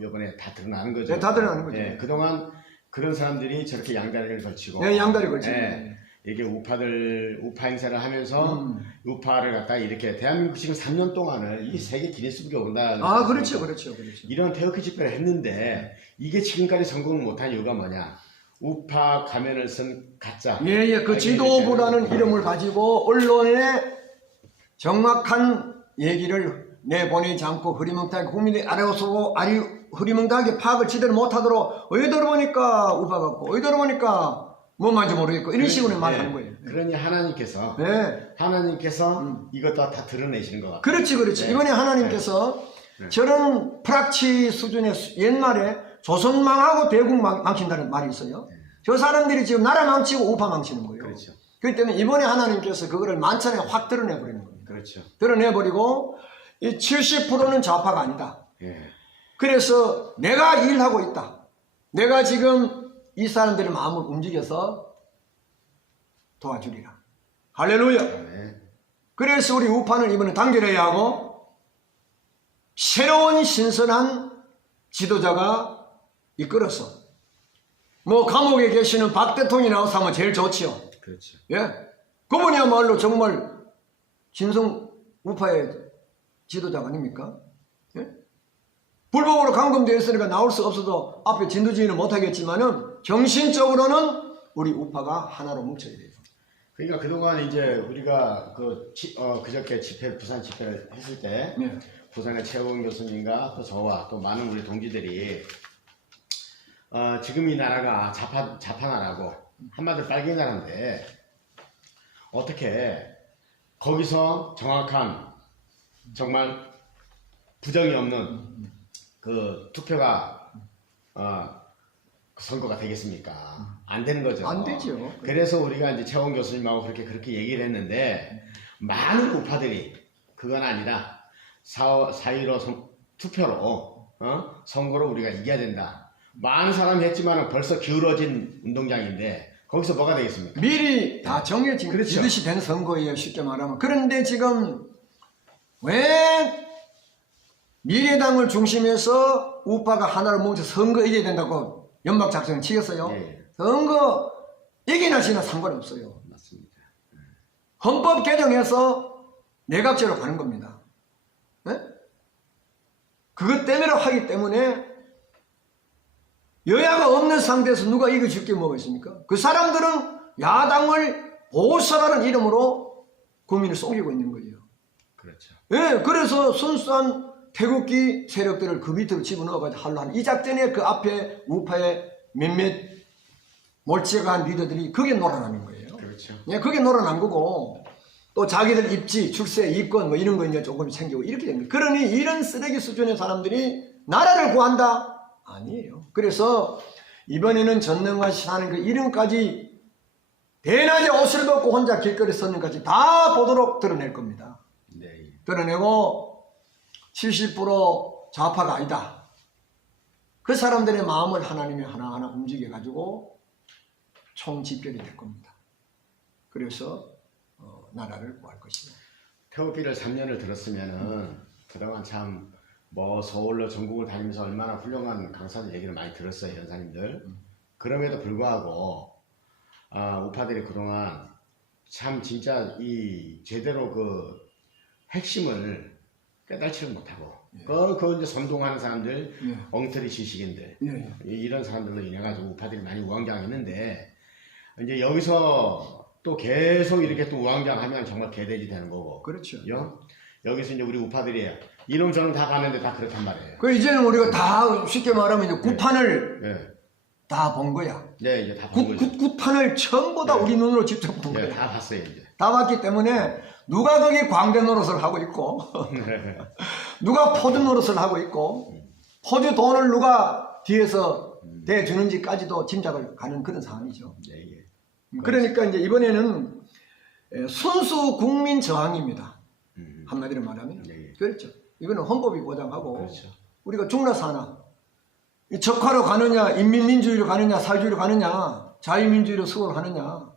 이번에 다 드러나는 거죠. 네, 다 드러나는 거죠. 예, 그동안 그런 사람들이 저렇게 양다리를 걸치고 네, 양다리 걸치고. 이게 우파 행사를 하면서 우파를 갖다 이렇게 대한민국 지금 3년 동안을 이 세계 기네스북에 온다. 아, 그렇죠. 이런 태극기 집회를 했는데 이게 지금까지 성공을 못한 이유가 뭐냐? 우파 가면을 쓴 가짜. 예, 그 지도부라는 이름을 가지고 언론에 정확한 얘기를 내보내지 않고 흐리멍텅하게 국민들이 알아보고 흐리멍텅하게 파악을 제대로 못하도록 어디 들어보니까 우파 같고 어디 들어보니까 뭔 말인지 모르겠고 이런 식으로 말하는 거예요. 그러니 하나님께서 네. 이것도 다 드러내시는 것 같아요. 그렇지. 네. 이번에 하나님께서 네. 저런 프락치 수준의 옛날에 조선 망하고 대국 망친다는 말이 있어요. 저 사람들이 지금 나라 망치고 우파 망치는 거예요. 그렇죠. 그렇기 때문에 이번에 하나님께서 그거를 만천에 확 드러내버리는 겁니다. 그렇죠. 드러내버리고 이 70%는 좌파가 아니다. 예. 그래서 내가 일하고 있다. 내가 지금 이 사람들의 마음을 움직여서 도와주리라. 할렐루야. 네. 그래서 우리 우파는 이번에 단결해야 하고 새로운 신선한 지도자가 이끌어서 뭐 감옥에 계시는 박 대통령이 나와서 하면 제일 좋지요. 그렇죠. 예, 그분이야말로 정말 진성 우파의 지도자가 아닙니까? 예? 불법으로 감금되어 있으니까 나올 수 없어도 앞에 진두지휘는 못하겠지만은 정신적으로는 우리 우파가 하나로 뭉쳐야 돼요. 그러니까 그동안 이제 우리가 그저께 부산 집회를 했을 때 예. 부산의 최호원 교수님과 또 저와 또 많은 우리 동지들이 지금 이 나라가 좌파 나라고 한마디로 빨갱이 나라인데 어떻게 거기서 정확한 정말 부정이 없는 그 투표가 선거가 되겠습니까? 안 되는 거죠. 안 되죠. 그래서 우리가 이제 최원 교수님하고 그렇게 얘기를 했는데 많은 우파들이 그건 아니라 4.15 투표로 선거로 우리가 이겨야 된다. 많은 사람이 했지만 벌써 기울어진 운동장인데 거기서 뭐가 되겠습니까? 미리 다 정해진 그렇죠. 지듯이 된 선거예요. 쉽게 말하면. 그런데 지금 왜 미래당을 중심해서 우파가 하나로 뭉쳐 선거 이겨야 된다고 연막 작전을 치겠어요? 예. 선거 이기나 지나 상관없어요. 맞습니다. 헌법 개정해서 내각제로 가는 겁니다. 네? 그것 때문에 하기 때문에 여야가 없는 상태에서 누가 이겨줄 게 뭐가 있습니까? 그 사람들은 야당을 보수라는 이름으로 국민을 속이고 있는 거예요. 그렇죠. 예, 그래서 순수한 태극기 세력들을 그 밑으로 집어넣어가지고 하려 하는 이 작전에 그 앞에 우파의 몇몇 몰치가 리더들이 그게 놀아나는 거예요. 그렇죠. 예, 그게 놀아난 거고 또 자기들 입지, 출세, 이권 뭐 이런 거 이제 조금 챙기고 이렇게 됩니다. 그러니 이런 쓰레기 수준의 사람들이 나라를 구한다? 아니에요. 그래서 이번에는 전능하신 하는 그 이름까지 대낮에 옷을 벗고 혼자 길거리 섰는까지 다 보도록 드러낼 겁니다. 네. 드러내고 70% 좌파가 아니다. 그 사람들의 마음을 하나님이 하나하나 움직여가지고 총집결이 될 겁니다. 그래서 나라를 구할 것이다. 태극기를 3년을 들었으면은 그동안 참 뭐 서울로 전국을 다니면서 얼마나 훌륭한 강사들 얘기를 많이 들었어요, 연사님들. 그럼에도 불구하고 우파들이 그동안 참 진짜 이 제대로 그 핵심을 깨달지를 못하고 그 이제 선동하는 사람들, 엉터리 지식인들 이런 사람들로 인해 가지고 우파들이 많이 우왕좌왕했는데 이제 여기서 또 계속 이렇게 또 우왕좌왕하면 정말 개돼지 되는 거고. 그렇죠. 여기서 이제 우리 우파들이 이놈 저놈 다 가는데 다 그렇단 말이에요. 그 이제는 우리가 다 쉽게 말하면 이제 구판을 예. 다 본 거야. 네, 이제 다 본 거죠. 구판을 전부 다 네. 우리 눈으로 직접 본 네, 거야. 다 봤어요 이제. 다 봤기 때문에 누가 거기 광대 노릇을 하고 있고 누가 포주 노릇을 하고 있고 포주 돈을 누가 뒤에서 대주는지까지도 짐작을 가는 그런 상황이죠. 네, 예. 그러니까 이제 이번에는 순수 국민 저항입니다. 한마디로 말하면. 예. 그렇죠. 이거는 헌법이 보장하고 그렇죠. 우리가 죽나 사나 이 적화로 가느냐 인민민주주의로 가느냐 사회주의로 가느냐 자유민주주의로 수호를 하느냐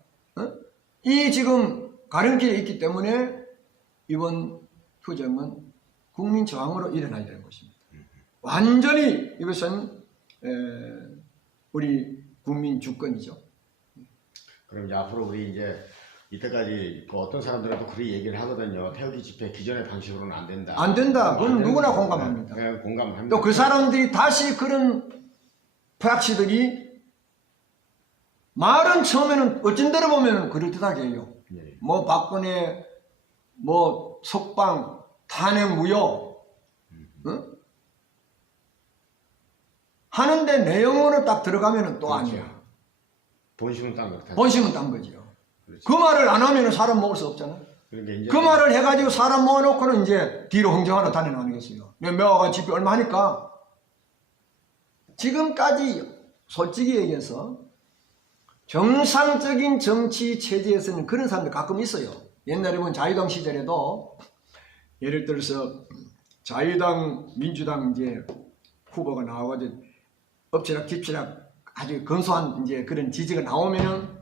이 지금 가름길에 있기 때문에 이번 투쟁은 국민 저항으로 일어나야 되는 것입니다. 완전히 이것은 우리 국민 주권이죠. 그럼 이제 앞으로 우리 이제 이때까지 그 어떤 사람들은 또 그렇게 얘기를 하거든요. 태극기 집회 기존의 방식으로는 안 된다. 안 된다. 그건 안 누구나 된다. 공감합니다. 네, 공감을 합니다. 또 그 사람들이 다시 그런 프락시들이 말은 처음에는 어쩐 데로 보면 그럴듯하게 해요. 네. 뭐 박근혜, 뭐 석방, 탄핵 무효 하는데 내용으로 딱 들어가면 또 그렇죠. 아니야. 본심은 딱 그렇다. 본심은 딴 거죠. 그렇죠. 그 말을 안 하면 사람 먹을 수 없잖아. 그러니까 이제 그 말을 해가지고 사람 모아놓고는 이제 뒤로 흥정하러 다녀나가겠어요. 매화가 집회 얼마 하니까. 지금까지 솔직히 얘기해서 정상적인 정치 체제에서는 그런 사람들 가끔 있어요. 옛날에 보면 자유당 시절에도 예를 들어서 자유당, 민주당 이제 후보가 나와가지고 엎치락 뒤치락 아주 근소한 이제 그런 지지가 나오면은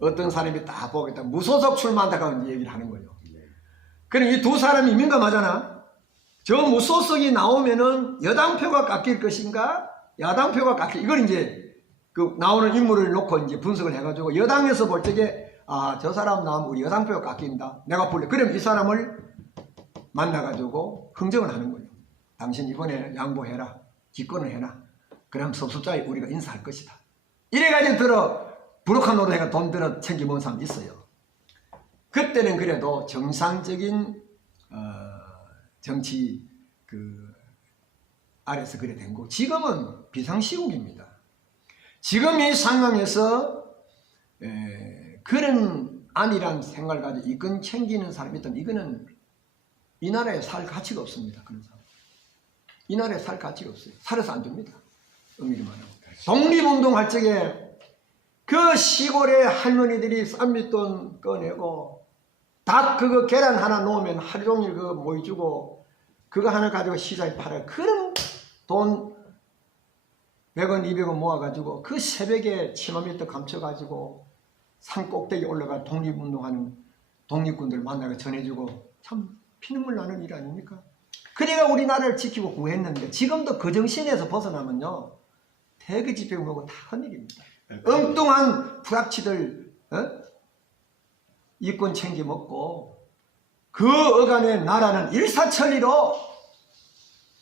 어떤 사람이 딱 보겠다 무소속 출마한다고 이제 얘기를 하는 거예요. 그럼 이 두 사람이 민감하잖아. 저 무소속이 나오면은 여당표가 깎일 것인가 야당표가 깎일 이걸 이제 그 나오는 인물을 놓고 이제 분석을 해가지고 여당에서 볼 적에 아 저 사람 나오면 우리 여당표가 깎인다. 내가 볼래. 그럼 이 사람을 만나가지고 흥정을 하는 거예요. 당신 이번에 양보해라. 기권을 해라. 그럼 섭섭자에 우리가 인사할 것이다. 이래가지고 들어 부룩한 노릇 해가 돈 들어 챙겨먹은 사람 있어요. 그때는 그래도 정상적인 정치 그 아래서 그래 된 거고 지금은 비상시국입니다. 지금 이 상황에서 그런 안이란 생각을 가지고 이건 챙기는 사람이 있다면 이거는 이 나라에 살 가치가 없습니다. 그런 사람. 이 나라에 살 가치가 없어요. 살아서 안 됩니다. 엄밀히 말하면. 독립운동할 적에 그 시골의 할머니들이 쌈짓돈 꺼내고 닭 그거 계란 하나 놓으면 하루 종일 그거 모여주고 그거 하나 가지고 시장에 팔아요. 그런 돈 100원 200원 모아가지고 그 새벽에 치마 밑에 감춰가지고 산 꼭대기 올라가 독립운동하는 독립군들 만나서 전해주고 참 피눈물 나는 일 아닙니까? 그래가 우리나라를 지키고 구했는데 지금도 그 정신에서 벗어나면요 태극기 집회 보고 다 헛일입니다. 엉뚱한 불합치들 이권 챙겨 먹고 그 어간의 나라는 일사천리로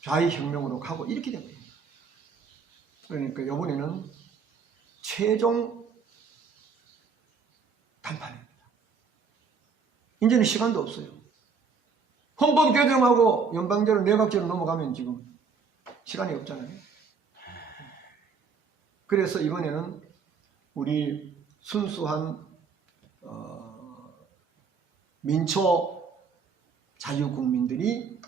좌익혁명으로 가고 이렇게 된 겁니다. 그러니까 이번에는 최종 단판입니다. 이제는 시간도 없어요. 헌법 개정하고 연방제로 내각제로 넘어가면 지금 시간이 없잖아요. 그래서 이번에는 우리 순수한 민초 자유국민들이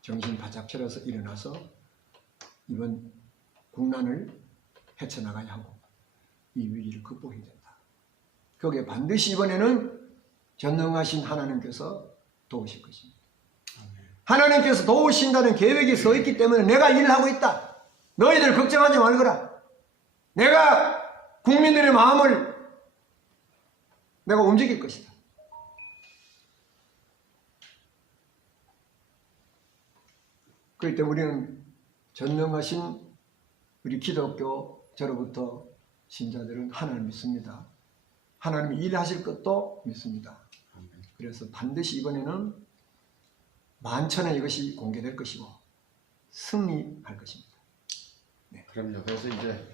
정신 바짝 차려서 일어나서 이번 국난을 헤쳐나가야 하고 이 위기를 극복해야 된다. 거기에 반드시 이번에는 전능하신 하나님께서 도우실 것입니다. 하나님께서 도우신다는 계획이 서 있기 때문에 내가 일을 하고 있다. 너희들 걱정하지 말거라. 내가 국민들의 마음을 내가 움직일 것이다. 그럴 때 우리는 전능하신 우리 기독교 저로부터 신자들은 하나님을 믿습니다. 하나님이 일하실 것도 믿습니다. 그래서 반드시 이번에는 만천에 이것이 공개될 것이고 승리할 것입니다. 네. 그럼요. 그래서 이제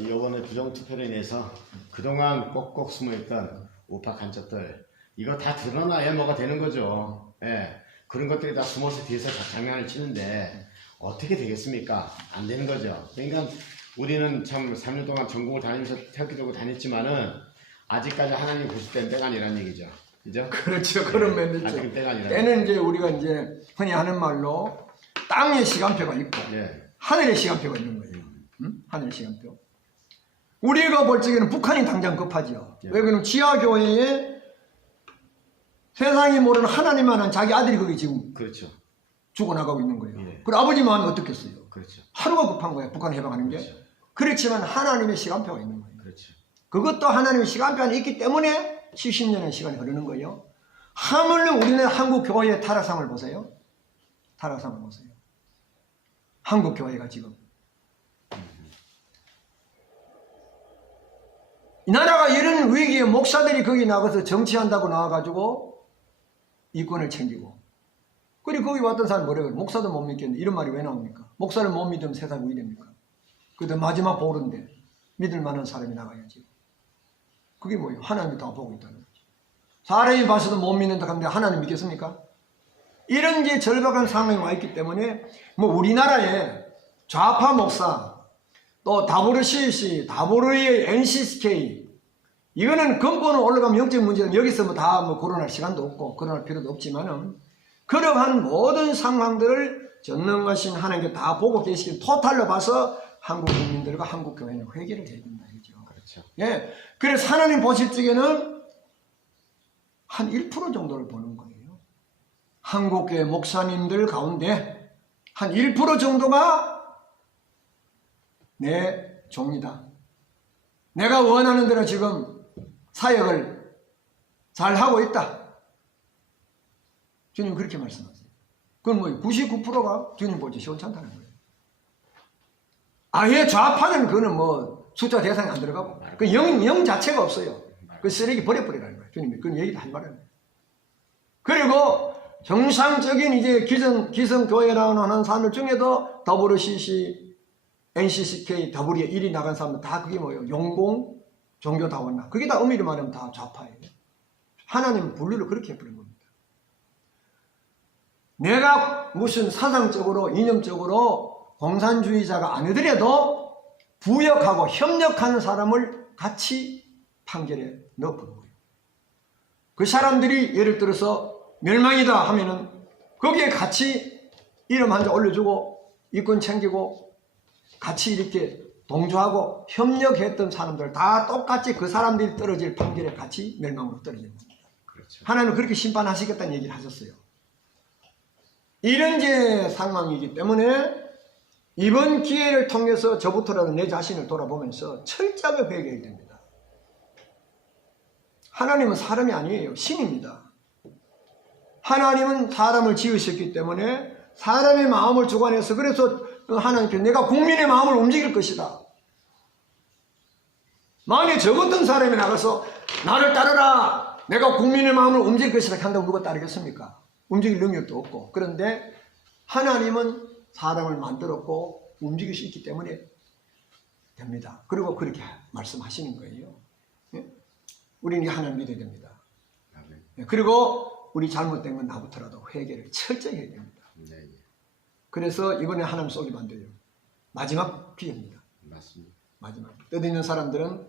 이번에 부정투표로 인해서 그동안 꼭꼭 숨어있던 우파 간첩들 이거 다 드러나야 뭐가 되는 거죠. 예. 그런 것들이 다 숨어서 뒤에서 장난을 치는데 어떻게 되겠습니까? 안 되는 거죠. 그러니까 우리는 참 3년 동안 전국을 다니면서 태극기 들고 다녔지만은 아직까지 하나님 보실 때는 때가 아니라는 얘기죠. 그죠? 그렇죠. 그런 면도 있죠. 아직은 때가 아니라. 때는 이제 우리가 이제 흔히 하는 말로 땅의 시간표가 있고 예. 하늘의 시간표가 있는 거예요. 응? 하늘의 시간표. 우리가 볼 적에는 북한이 당장 급하죠. 예. 왜 그러면 지하교회에 세상이 모르는 하나님만한 자기 아들이 거기 지금 그렇죠. 죽어나가고 있는 거예요. 예. 그리고 아버지 마음이 어떻겠어요? 그렇죠. 하루가 급한 거예요. 북한 해방하는 게. 그렇죠. 그렇지만 하나님의 시간표가 있는 거예요. 그렇죠. 그것도 하나님의 시간표 안에 있기 때문에 70년의 시간이 흐르는 거예요. 하물며 우리는 한국 교회의 타락상을 보세요. 타락상을 보세요. 한국 교회가 지금 이 나라가 이런 위기에 목사들이 거기 나가서 정치한다고 나와가지고 이권을 챙기고 그리고 거기 왔던 사람이 뭐래요? 목사도 못 믿겠는데 이런 말이 왜 나옵니까? 목사를 못 믿으면 세상이 왜 됩니까? 그때 마지막 보루인데 믿을 만한 사람이 나가야지. 그게 뭐예요? 하나님이 다 보고 있다는 거죠. 사람이 봐서도 못 믿는다 하는데 하나님 믿겠습니까? 이런 게 절박한 상황에 와 있기 때문에 뭐 우리나라에 좌파 목사 또 다보르CC, 다보르의 NCSK 이거는 근본으로 올라가면 영적 문제는 여기서 뭐 다 뭐 거론할 시간도 없고 거론할 필요도 없지만은 그러한 모든 상황들을 전능하신 하나님께 다 보고 계시긴 토탈로 봐서 한국 국민들과 한국 교회는 회개를 해야 된다 이거죠. 그렇죠. 예. 그래서 하나님 보실 적에는 한 1% 정도를 보는 거예요. 한국교회 목사님들 가운데 한 1% 정도가 내 종이다. 내가 원하는 대로 지금 사역을 잘 하고 있다. 주님 그렇게 말씀하세요. 그건 뭐예요? 99%가 주님 볼 때 시원찮다는 거예요. 아예 좌파는 그거는 뭐 숫자 대상에 안 들어가고 그 영 자체가 없어요. 그 쓰레기 버려버리라는 거예요. 주님이 그런 얘기도 하지 말아요. 그리고 정상적인 이제 기성교회라고 하는 사람들 중에도 WCC, NCCK, W에 1위 나간 사람들 다 그게 뭐예요? 용공, 종교다원나. 그게 다 엄밀히 말하면 다 좌파예요. 하나님은 분류를 그렇게 해버린 겁니다. 내가 무슨 사상적으로, 이념적으로 공산주의자가 아니더라도 부역하고 협력하는 사람을 같이 판결에 넣어버린 거예요. 그 사람들이 예를 들어서 멸망이다 하면은 거기에 같이 이름 한 자 올려주고 이권 챙기고 같이 이렇게 동조하고 협력했던 사람들 다 똑같이 그 사람들이 떨어질 판결에 같이 멸망으로 떨어지는 겁니다. 그렇죠. 하나님은 그렇게 심판하시겠다는 얘기를 하셨어요. 이런 제 상황이기 때문에 이번 기회를 통해서 저부터라도 내 자신을 돌아보면서 철저하게 회개해야 됩니다. 하나님은 사람이 아니에요. 신입니다. 하나님은 사람을 지으셨기 때문에 사람의 마음을 주관해서 그래서 하나님께 내가 국민의 마음을 움직일 것이다. 만약에 저 같은 사람이 나가서 나를 따르라. 내가 국민의 마음을 움직일 것이다. 한다고 누가 따르겠습니까? 움직일 능력도 없고. 그런데 하나님은 사람을 만들었고 움직일 수 있기 때문에 됩니다. 그리고 그렇게 말씀하시는 거예요. 우리는 하나님 믿어야 됩니다. 그리고 우리 잘못된 건 나부터라도 회개를 철저히 해야 됩니다. 네, 그래서 이번에 하나님 쏘기만 안 돼요. 마지막 기회입니다. 맞습니다. 마지막. 뜻있는 사람들은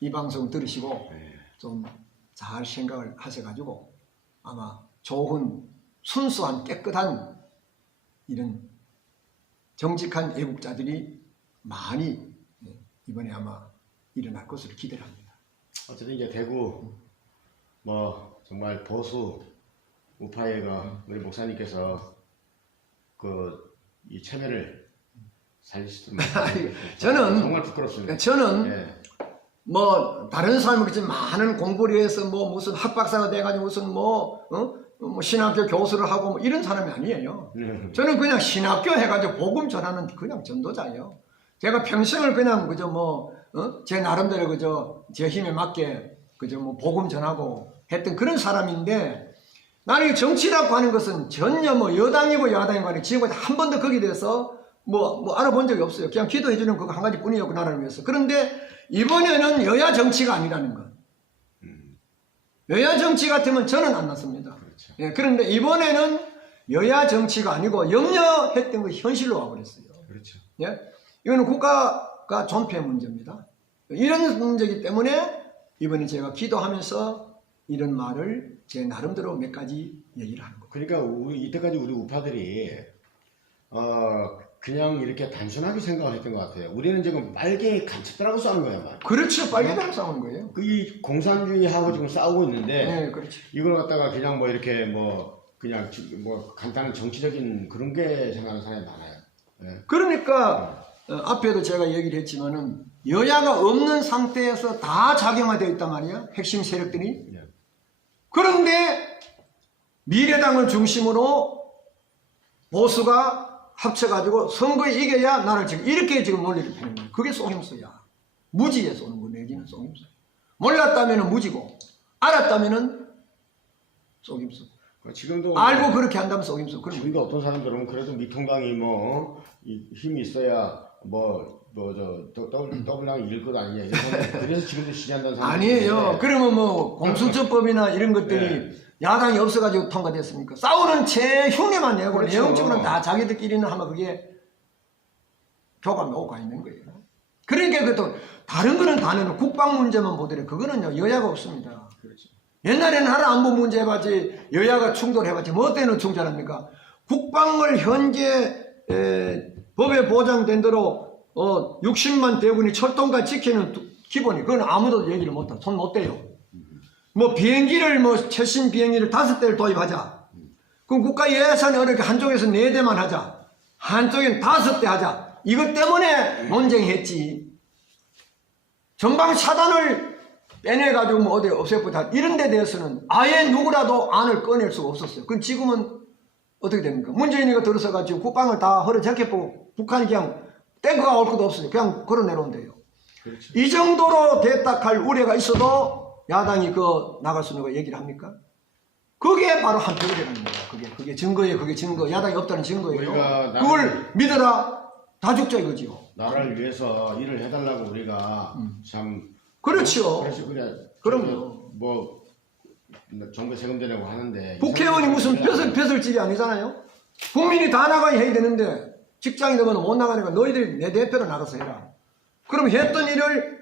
이 방송 들으시고 네. 좀 잘 생각을 하셔가지고 아마 좋은 순수한 깨끗한 이런 정직한 애국자들이 많이 이번에 아마 일어날 것으로 기대를 합니다. 어쨌든 이제 대구 뭐 정말 보수 우파의 우리 목사님께서 이 체면을 살리시더니 저는 정말 부끄럽습니다. 저는 예. 뭐 다른 사람이 그렇지 많은 공부를 해서 뭐 무슨 학박사가 돼가지고 무슨 뭐 신학교 교수를 하고 뭐 이런 사람이 아니에요. 저는 그냥 신학교 해가지고 복음 전하는 그냥 전도자예요. 제가 평생을 그냥 그저 뭐 제 나름대로 그저 제 힘에 맞게 그저 뭐 복음 전하고 했던 그런 사람인데 나는 정치라고 하는 것은 전혀 뭐 여당이고 야당이고 간에 지금까지 한 번도 거기에 대해서 뭐 알아본 적이 없어요. 그냥 기도해 주는 그거 한 가지 뿐이었고 나라를 위해서. 그런데 이번에는 여야 정치가 아니라는 것. 여야 정치 같으면 저는 안 났습니다. 그렇죠. 예, 그런데 이번에는 여야 정치가 아니고 염려했던 거 현실로 와버렸어요. 그렇죠. 예? 이거는 국가가 존폐 문제입니다. 이런 문제이기 때문에 이번에 제가 기도하면서 이런 말을 제 나름대로 몇 가지 얘기를 하는 거예요. 그러니까 이때까지 우리 우파들이 그냥 이렇게 단순하게 생각을 했던 것 같아요. 우리는 지금 빨개 간첩들하고 싸우는 거야, 말. 그렇죠. 빨개대로 싸우는 거예요. 이 공산주의하고 지금 싸우고 있는데 네, 그렇죠. 이걸 갖다가 그냥 뭐 이렇게 뭐 그냥 뭐 간단한 정치적인 그런 게 생각하는 사람이 많아요. 예. 그러니까 앞에도 제가 얘기를 했지만은 여야가 없는 상태에서 다 작용화되어 있단 말이야. 핵심 세력들이. 예. 그런데 미래당을 중심으로 보수가 합쳐가지고 선거에 이겨야 나를 지금 이렇게 지금 논리를 펴는 거예요. 그게 속임수야. 무지에 쏘는 거 내지는 속임수. 몰랐다면 무지고 알았다면 속임수. 지금도 알고 그렇게 한다면 속임수. 그런 지금도 어떤 사람들은 그래도 미통당이 뭐 힘이 있어야 더블당이 이길 것 아니냐. 그래서 지금도 지지한다는 사람 아니에요. 그러면 뭐 공수처법이나 이런 것들이 네. 야당이 없어가지고 통과됐습니까? 싸우는 채 흉내만 내고 그렇죠. 내용적으로는 다 자기들끼리는 하면 그게 교감이 오가 있는 거예요. 그러니까 그것도 다른 거는 다는 국방 문제만 보더라도 그거는요 여야가 없습니다. 그렇죠. 옛날에는 하나 안보 문제 해봤지 여야가 충돌해봤지 뭐 때는 충돌합니까? 국방을 현재 법에 보장된 대로 60만 대군이 철통까지 지키는 기본이 그건 아무도 얘기를 못해. 손 못 대요. 뭐 비행기를 뭐 최신 비행기를 5대를 도입하자. 그럼 국가 예산이 어렵게 한쪽에서 4대만 하자. 한쪽엔 5대 하자. 이것 때문에 논쟁했지. 전방 차단을 빼내가지고 뭐 어디 없애보자. 이런 데 대해서는 아예 누구라도 안을 꺼낼 수가 없었어요. 그럼 지금은 어떻게 됩니까? 문재인이가 들어서가지고 국방을 다 허리 제껴보고 북한이 그냥 탱크가 올 것도 없어요. 그냥 걸어 내려온대요. 그렇죠. 이 정도로 됐다 할 우려가 있어도 야당이 나갈 수 있는 거 얘기를 합니까? 그게 바로 한표율이라는 거예요. 그게 증거예요. 그게 증거. 야당이 없다는 증거예요. 그걸 믿어라. 다 죽자 이거지요. 나라를 위해서 일을 해달라고 우리가 참 그렇죠. 그래서 그럼요. 뭐 정부 세금도 내고 하는데 국회의원이 무슨 벼슬집이 아니잖아요. 국민이 다 나가야 해야 되는데 직장이 되면 못 나가니까 너희들이 내 대표로 나가서 해라. 그럼 했던 일을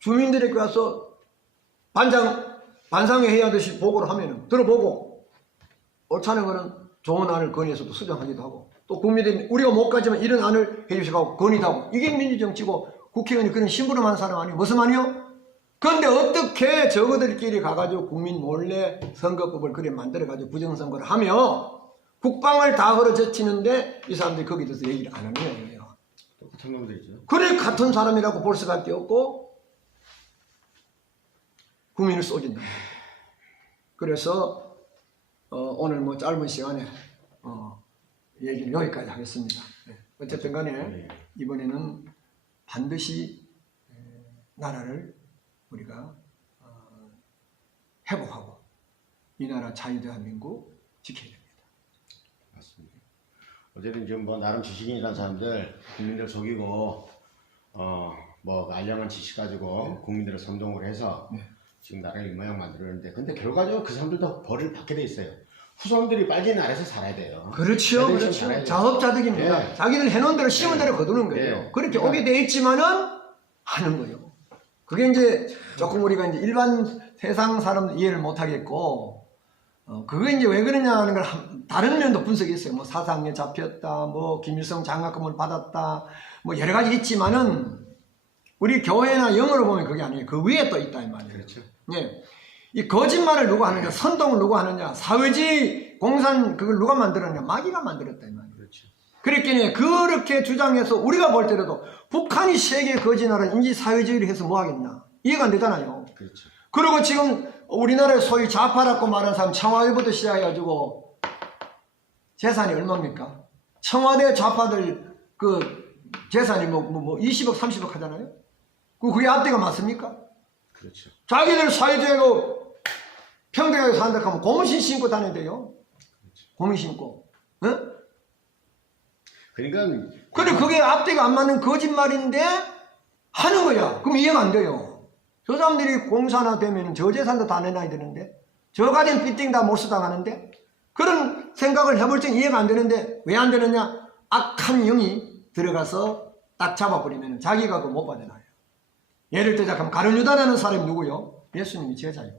주민들에게 와서 반상회 해야 하듯이 보고를 하면은 들어보고 옳다는 거는 좋은 안을 건의해서도 수정하기도 하고 또 국민들이 우리가 못 가지만 이런 안을 해주시고 건의도 하고 이게 민주정치고 국회의원이 그런 심부름 하는 사람 아니에요. 무슨 말이요? 그런데 어떻게 저거들끼리 가가지고 국민 몰래 선거법을 그래 만들어가지고 부정선거를 하며 국방을 다 걸어젖히는데 이 사람들이 거기에 대해서 얘기를 안 하는 거예요. 똑같은 놈들이죠. 그래 같은 사람이라고 볼 수밖에 없고 국민을 쏘긴다. 그래서 오늘 뭐 짧은 시간에 얘기를 여기까지 하겠습니다. 네. 어쨌든 간에 이번에는 반드시 나라를 우리가 회복하고 이 나라 자유대한민국 지켜야 됩니다. 맞습니다. 어쨌든 지금 뭐 나름 지식인이라는 사람들 국민들 속이고 뭐 알량한 지식 가지고 국민들을 선동을 해서 지금 나라를 이 모양 만들었는데 근데 결과적으로 그 사람들도 벌을 받게 돼 있어요. 후손들이 빨리 나라에서 살아야 돼요. 그렇죠. 그렇죠. 자업자득입니다. 네. 자기들 해놓은 대로 심은 대로 거두는 거예요. 네. 그렇게 오게 돼 있지만은 하는 거예요. 그게 이제 조금 우리가 이제 일반 세상 사람 이해를 못 하겠고 그게 이제 왜 그러냐 하는 걸 다른 면도 분석이 있어요. 뭐 사상에 잡혔다, 뭐 김일성 장학금을 받았다, 뭐 여러 가지 있지만은 우리 교회나 영어로 보면 그게 아니에요. 그 위에 또 있다 이 말이에요. 그렇죠. 예. 이 거짓말을 누가 하느냐, 선동을 누가 하느냐, 사회주의 공산 그걸 누가 만들었냐, 마귀가 만들었다 이 말이에요. 그렇죠. 그랬더니 그렇게 주장해서 우리가 볼 때라도 북한이 세계 거짓말을 인지 사회주의를 해서 뭐 하겠냐 이해가 안 되잖아요. 그렇죠. 그리고 지금 우리나라에 소위 좌파라고 말하는 사람 청와대부터 시작해가지고 재산이 얼마입니까? 청와대 좌파들 그 재산이 뭐 20억 30억 하잖아요. 그게 앞뒤가 맞습니까? 그렇죠. 자기들 사회주의고 평등하게 산다 하면 고무신 신고 다녀야 돼요. 고무신 신고. 응? 그러니까 그래 그게 앞뒤가 안 맞는 거짓말인데 하는 거야. 그럼 이해가 안 돼요. 저 사람들이 공산화 되면 저 재산도 다 내놔야 되는데 저 가진 빌딩 다 몰수당하는데 그런 생각을 해볼 적 이해가 안 되는데 왜 안 되느냐? 악한 영이 들어가서 딱 잡아버리면 자기가 그거 못 받아나요. 예를 들자면 가룟유다라는 사람이 누구요? 예수님이 제자예요.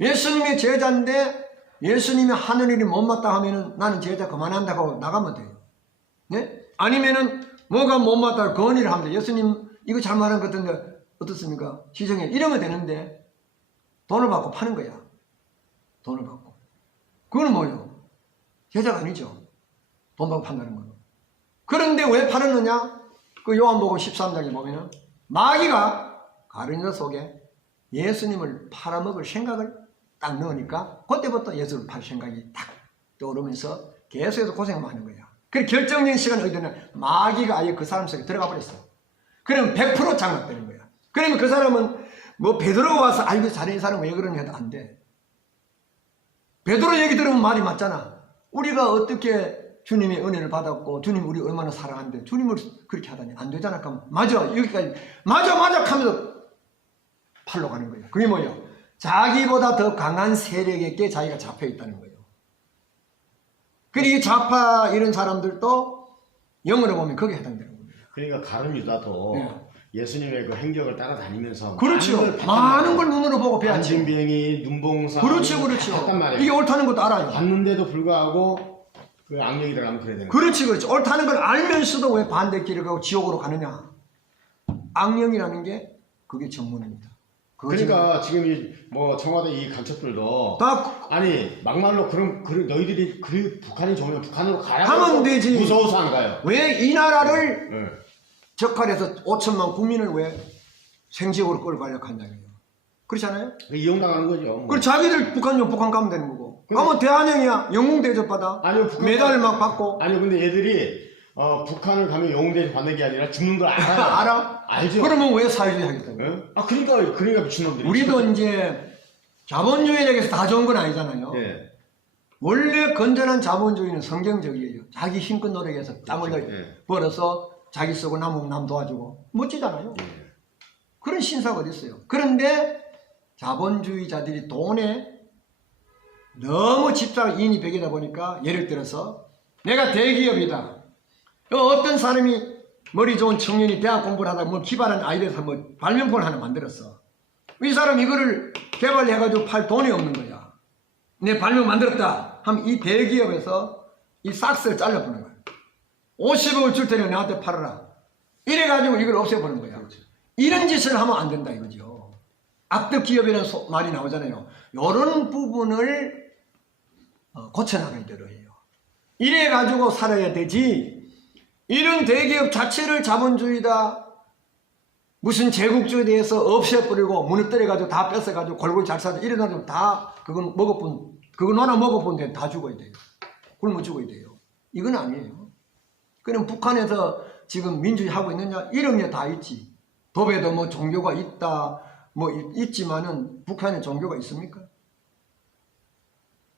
예수님이 제자인데 예수님이 하는 일이 못마땅 하면은 나는 제자 그만한다고 나가면 돼요. 네? 아니면은 뭐가 못마땅 건의를 하면 돼요. 예수님 이거 잘못한 것 같은데 어떻습니까? 시정해. 이러면 되는데 돈을 받고 파는 거야. 돈을 받고. 그건 뭐예요? 제자가 아니죠. 돈 받고 판다는 거는. 그런데 왜 팔았느냐? 그 요한복음 13장에 보면은 마귀가 가룟유다 속에 예수님을 팔아먹을 생각을 딱 넣으니까 그때부터 예수를 팔 생각이 딱 떠오르면서 계속해서 고생만 하는 거야. 그 결정적인 시간이 어디냐? 마귀가 아예 그 사람 속에 들어가 버렸어. 그러면 100% 장악되는 거야. 그러면 그 사람은 뭐 베드로가 와서 아이고 자네 이 사람 왜 그러냐 해도 안 돼. 베드로 얘기 들으면 말이 맞잖아. 우리가 어떻게 주님의 은혜를 받았고 주님 우리 얼마나 사랑하는데 주님을 그렇게 하다니 안 되잖아. 그럼 맞아 여기까지 맞아 하면서 팔로 가는 거예요. 그게 뭐예요? 자기보다 더 강한 세력에게 자기가 잡혀 있다는 거예요. 그리고 이 좌파 이런 사람들도 영어로 보면 거기에 해당되는 겁니다. 그러니까 가룟유다도 네. 예수님의 그 행적을 따라다니면서 그렇죠. 많은 걸 눈으로 보고 배웠죠. 안진뱅이, 눈봉사 그렇죠. 했단 말이에요. 이게 옳다는 것도 알아요. 봤는데도 불구하고 그 악령이 들어가면 그래야 되는 거예요. 그렇지. 옳다는 걸 알면서도 왜 반대길을 가고 지옥으로 가느냐. 악령이라는 게 그게 전문입니다. 그러니까 지금 이 뭐 청와대 이 간첩들도 다 아니 막말로 그럼 너희들이 그 북한이 좋으면 북한으로 가야 가면 되지. 무서워서 안 가요. 왜 이 나라를 네. 적할해서 5천만 국민을 왜 생지옥으로 끌고 가려고 한다고요. 그렇지 않아요? 이용당하는 거죠. 뭐. 그럼 자기들 북한 가면 되는 거고. 가면 대한영이야. 영웅 대접 받아. 아니요, 북한 메달 막 받고. 아니요, 근데 얘들이 북한을 가면 영웅대접 받는 게 아니라 죽는 걸 알아요. 알아? 알죠. 그러면 왜 사회주의 하겠다고? 네? 그러니까 미친놈들이. 우리도 이제 자본주의에서 다 좋은 건 아니잖아요. 네. 원래 건전한 자본주의는 성경적이에요. 자기 힘껏 노력해서 땀을 네. 벌어서 자기 쓰고 남으면 남 도와주고 멋지잖아요. 네. 그런 신사가 어디 있어요. 그런데 자본주의자들이 돈에 너무 집착인이 배기다 보니까 예를 들어서 내가 대기업이다. 어떤 사람이 머리 좋은 청년이 대학 공부를 하다가 뭐 기발한 아이디어에서 뭐 발명품을 하나 만들었어. 이 사람 이거를 개발해가지고 팔 돈이 없는 거야. 내 발명 만들었다 하면 이 대기업에서 이 싹스를 잘라보는 거야. 50억을 줄 테니 나한테 팔아라. 이래가지고 이걸 없애버리는 거야. 그렇죠. 이런 짓을 하면 안 된다 이거죠. 악덕 기업이라는 말이 나오잖아요. 이런 부분을 고쳐나가야 되려해요. 이래가지고 살아야 되지. 이런 대기업 자체를 자본주의다. 무슨 제국주의에 대해서 없애버리고 무너뜨려가지고 다 뺏어가지고 골고루 잘 살자 이래가지고 다 그건 먹어본 그거 하나 먹어본 데 다 죽어야 돼요. 굶어 죽어야 돼요. 이건 아니에요. 그럼 북한에서 지금 민주주의 하고 있느냐? 이런 게 다 있지. 법에도 뭐 종교가 있다 뭐 있지만은 북한에 종교가 있습니까?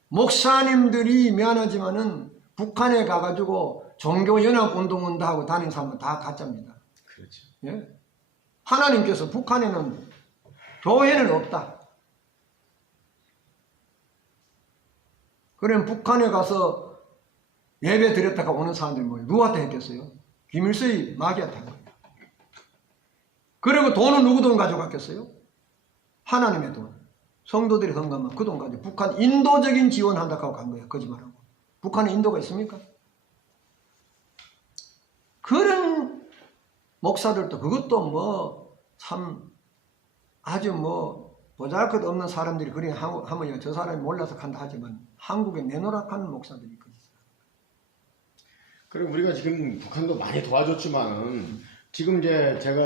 목사님들이 미안하지만은 북한에 가가지고 종교연합운동운동 하고 다니는 사람은 다 가짜입니다. 그렇죠. 예? 하나님께서 북한에는 교회는 없다. 그러면 북한에 가서 예배 드렸다가 오는 사람들이 뭐예요? 누구한테 했겠어요? 김일성이 마귀한테 한 거예요. 그리고 돈은 누구 돈 가져갔겠어요? 하나님의 돈. 성도들이 헌금하면 그 돈 가지고 북한 인도적인 지원한다고 간 거예요. 거짓말하고. 북한에 인도가 있습니까? 그런 목사들도 그것도 뭐 참 아주 뭐 보잘것없는 사람들이 그래 하면 저 사람이 몰라서 간다 하지만 한국에 내노락하는 목사들이 있거든요. 그리고 우리가 지금 북한도 많이 도와줬지만은 지금 이제 제가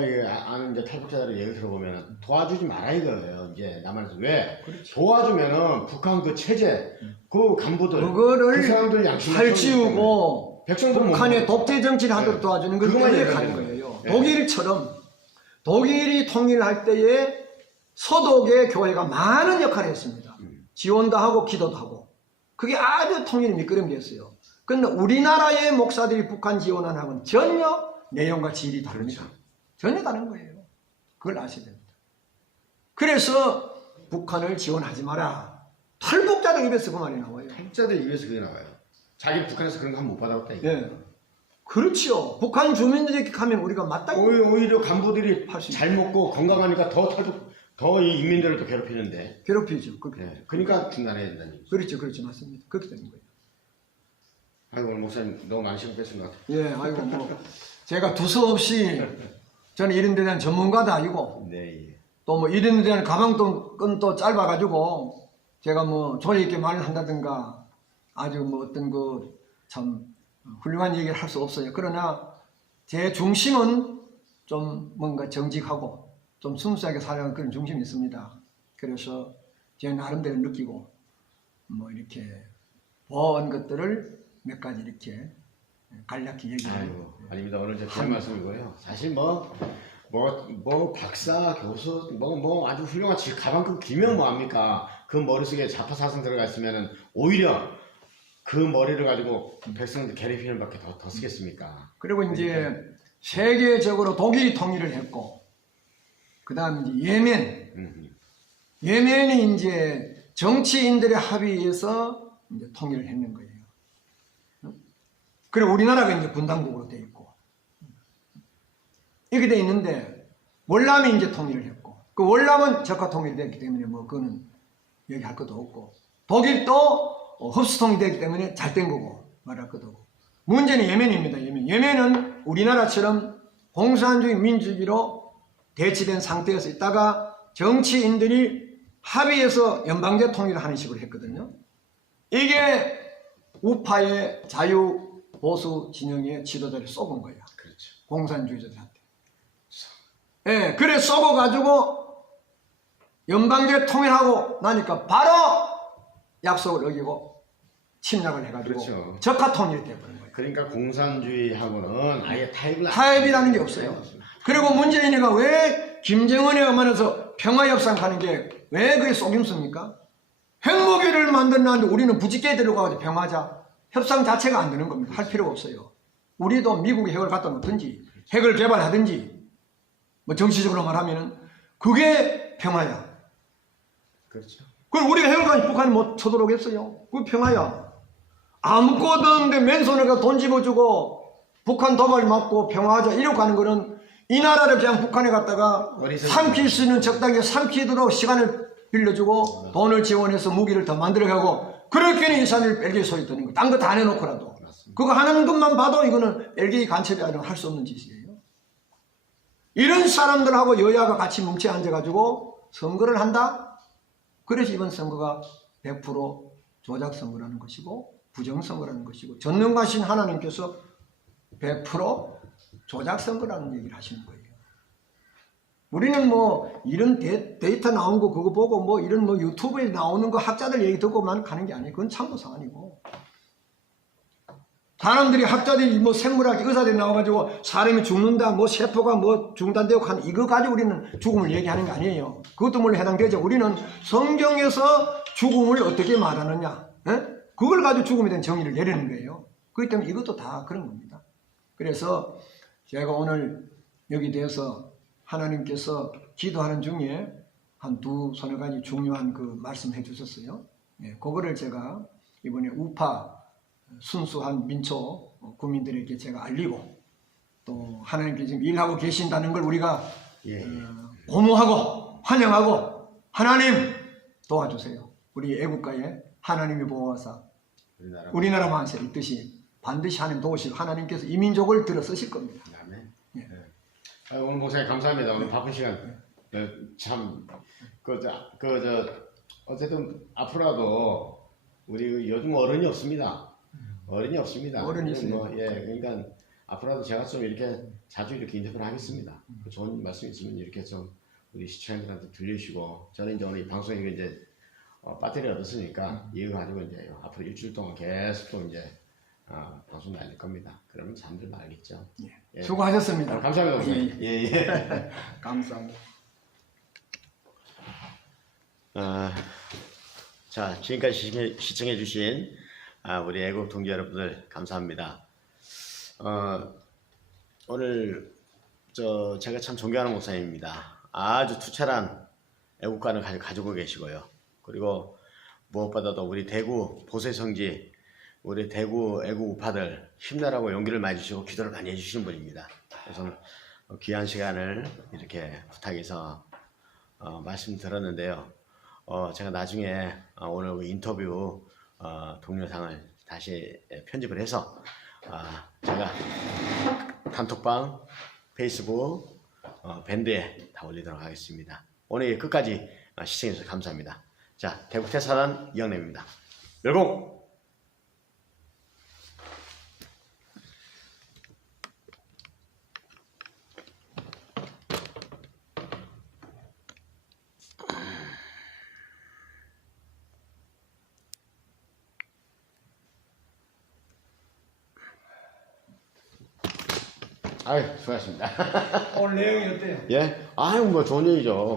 아는 이제 탈북자들의 얘기 들어보면 도와주지 마라 이거예요. 이제 남한에서 왜 그렇죠. 도와주면은 북한 그 체제 그 간부들 그거를 그 사람들 양심 살찌우고 백성들 북한의 독재 정치를 하도록 네. 도와주는 걸 그것만 때문에 얘기하는 가는 거예요. 네. 독일처럼 독일이 통일할 때에 서독의 교회가 많은 역할을 했습니다. 지원도 하고 기도도 하고 그게 아주 통일이 미끄럼졌어요. 그런데 우리나라의 목사들이 북한 지원을 하고는 전혀 내용과 질이 다릅니다. 전혀 다른 거예요. 그걸 아셔야 됩니다. 그래서 북한을 지원하지 마라. 탈북자들 입에서 그 말이 나와요. 학자들 입에서 그게 나와요. 자기 북한에서 그런 거 한 번 못 받아봤다. 이거. 예. 그렇지요. 북한 주민들에게 가면 우리가 마땅히 오히려 간부들이 할수 잘 먹고 건강하니까 더 이 인민들을 또 괴롭히는데. 괴롭히죠. 그렇게. 예. 그러니까 중단해야 된다는 얘기죠. 그렇죠. 그렇죠. 맞습니다. 그렇게 되는 거예요. 아이고 오늘 목사님 너무 많은 시간 뺏은 것 같아요. 예, 아이고 뭐 제가 두서없이 저는 이런 데 대한 전문가도 아니고 네. 예. 또 뭐 이런 데 대한 가방끈도 짧아가지고 제가 뭐 조리 있게 말을 한다든가 아주 뭐 어떤 그 참 훌륭한 얘기를 할 수 없어요. 그러나 제 중심은 좀 뭔가 정직하고 좀 순수하게 살아가는 그런 중심이 있습니다. 그래서 제 나름대로 느끼고 뭐 이렇게 본 것들을 몇 가지 이렇게 간략히 얘기를. 아이고 아닙니다. 오늘 제 그런 말씀이고요. 사실 뭐 박사 교수 뭐 아주 훌륭한 가방끈 길면 뭐 합니까? 그 머릿속에 자파사상 들어가 있으면은 오히려 그 머리를 가지고 백성들 괴롭히는 밖에 더 쓰겠습니까? 그리고 이제 세계적으로 독일이 통일을 했고, 그 다음 이제 예멘이 이제 정치인들의 합의에서 이제 통일을 했는 거예요. 그리고 우리나라가 이제 분단국으로 돼 있고, 이렇게 돼 있는데, 월남이 이제 통일을 했고, 그 월남은 적화 통일이 됐기 때문에 뭐 그거는 얘기할 것도 없고, 독일도 흡수통이 되기 때문에 잘 된 거고 말할 것도 없고, 문제는 예멘입니다. 예멘은 우리나라처럼 공산주의 민주주의로 대치된 상태에서 있다가 정치인들이 합의해서 연방제 통일을 하는 식으로 했거든요. 이게 우파의 자유보수 진영의 지도자를 쏘은 거예요. 그렇죠. 공산주의자들한테. 예, 그래 쏘고가지고 연방제 통일하고 나니까 바로 약속을 어기고 침략을 해가지고 그렇죠. 적화 통일이 되어버린 거예요. 그러니까 공산주의하고는 아예 타협이라는 게 없어요. 그리고 문재인이가 왜 김정은에 엄하면서 평화협상 가는 게 왜 그게 속임수입니까? 핵무기를 만들었는데 우리는 부지게 데려가서 평화하자. 협상 자체가 안 되는 겁니다. 할 필요가 없어요. 우리도 미국에 핵을 갖다 놓든지 핵을 개발하든지 뭐 정치적으로 말하면은 그게 평화야. 그렇죠. 그럼 우리가 핵을 가지고 북한이 못 쳐들어오겠어요? 그게 평화야. 아무것도 없는데 맨손에가 돈 집어주고 북한 도발 맞고 평화하자 이러고 가는 거는 이 나라를 그냥 북한에 갔다가 삼킬 수 있는 적당히 삼키도록 시간을 빌려주고 돈을 지원해서 무기를 더 만들어가고 그렇게는 이산을 LG에 소리 듣는 거. 딴 거 다 내놓고라도. 그거 하는 것만 봐도 이거는 LG의 간첩이 아니라 할 수 없는 짓이에요. 이런 사람들하고 여야가 같이 뭉쳐 앉아가지고 선거를 한다? 그래서 이번 선거가 100% 조작 선거라는 것이고 부정선거라는 것이고 전능하신 하나님께서 100% 조작 선거라는 얘기를 하시는 거예요. 우리는 뭐 이런 데이터 나온 거 그거 보고 뭐 이런 뭐 유튜브에 나오는 거 학자들 얘기 듣고만 가는 게 아니에요. 그건 참고사안이고 사람들이 학자들이 뭐 생물학 의사들이 나와가지고 사람이 죽는다 뭐 세포가 뭐 중단되고 하는 이거 가지고 우리는 죽음을 얘기하는 게 아니에요. 그것도 물론 해당되죠. 우리는 성경에서 죽음을 어떻게 말하느냐 그걸 가지고 죽음에 대한 정의를 내리는 거예요. 그렇기 때문에 이것도 다 그런 겁니다. 그래서 제가 오늘 여기 대해서 하나님께서 기도하는 중에 한 서너 가지 중요한 그 말씀해 주셨어요. 그거를 제가 이번에 우파 순수한 민초 국민들에게 제가 알리고 또 하나님께서 지금 일하고 계신다는 걸 우리가 고무하고 환영하고 하나님 도와주세요. 우리 애국가에 하나님이 보호하사 우리나라 만세 있듯이 반드시 하나님 도우시고 하나님께서 이 민족을 들어 쓰실 겁니다. 아멘. 오늘 목사님 감사합니다. 오늘 바쁜 시간 참 어쨌든 앞으로라도 우리 요즘 어른이 없습니다. 어른이 있어요. 뭐, 그러니까 앞으로도 제가 좀 이렇게 자주 이렇게 인터뷰를 하겠습니다. 좋은 말씀 있으면 이렇게 좀 우리 시청자들한테 들려주시고 저는 이제 오늘 이 방송에 이제 배터리를 얻었으니까 이거 가지고 이제 앞으로 일주일 동안 계속 또 이제 방송 날릴 겁니다. 그러면 잠들면 알겠죠. 수고하셨습니다. 감사합니다. 감사합니다. 자, 지금까지 시청해주신 우리 애국 동지 여러분들 감사합니다. 오늘 제가 참 존경하는 목사님입니다. 아주 투철한 애국가를 가지고 계시고요. 그리고 무엇보다도 우리 대구 보세성지 우리 대구 애국 우파들 힘내라고 용기를 많이 주시고 기도를 많이 해주시는 분입니다. 그래서 귀한 시간을 이렇게 부탁해서 말씀 들었는데요. 제가 나중에 오늘 그 인터뷰 동영상을 다시 편집을 해서 제가 단톡방, 페이스북, 밴드에 다 올리도록 하겠습니다. 오늘 끝까지 시청해주셔서 감사합니다. 자, 대구 태사단 이영래입니다. 멸공! 아유, 수고하셨습니다. 오늘 내용이 어때요? 예? 아유, 뭐 좋은 얘기죠.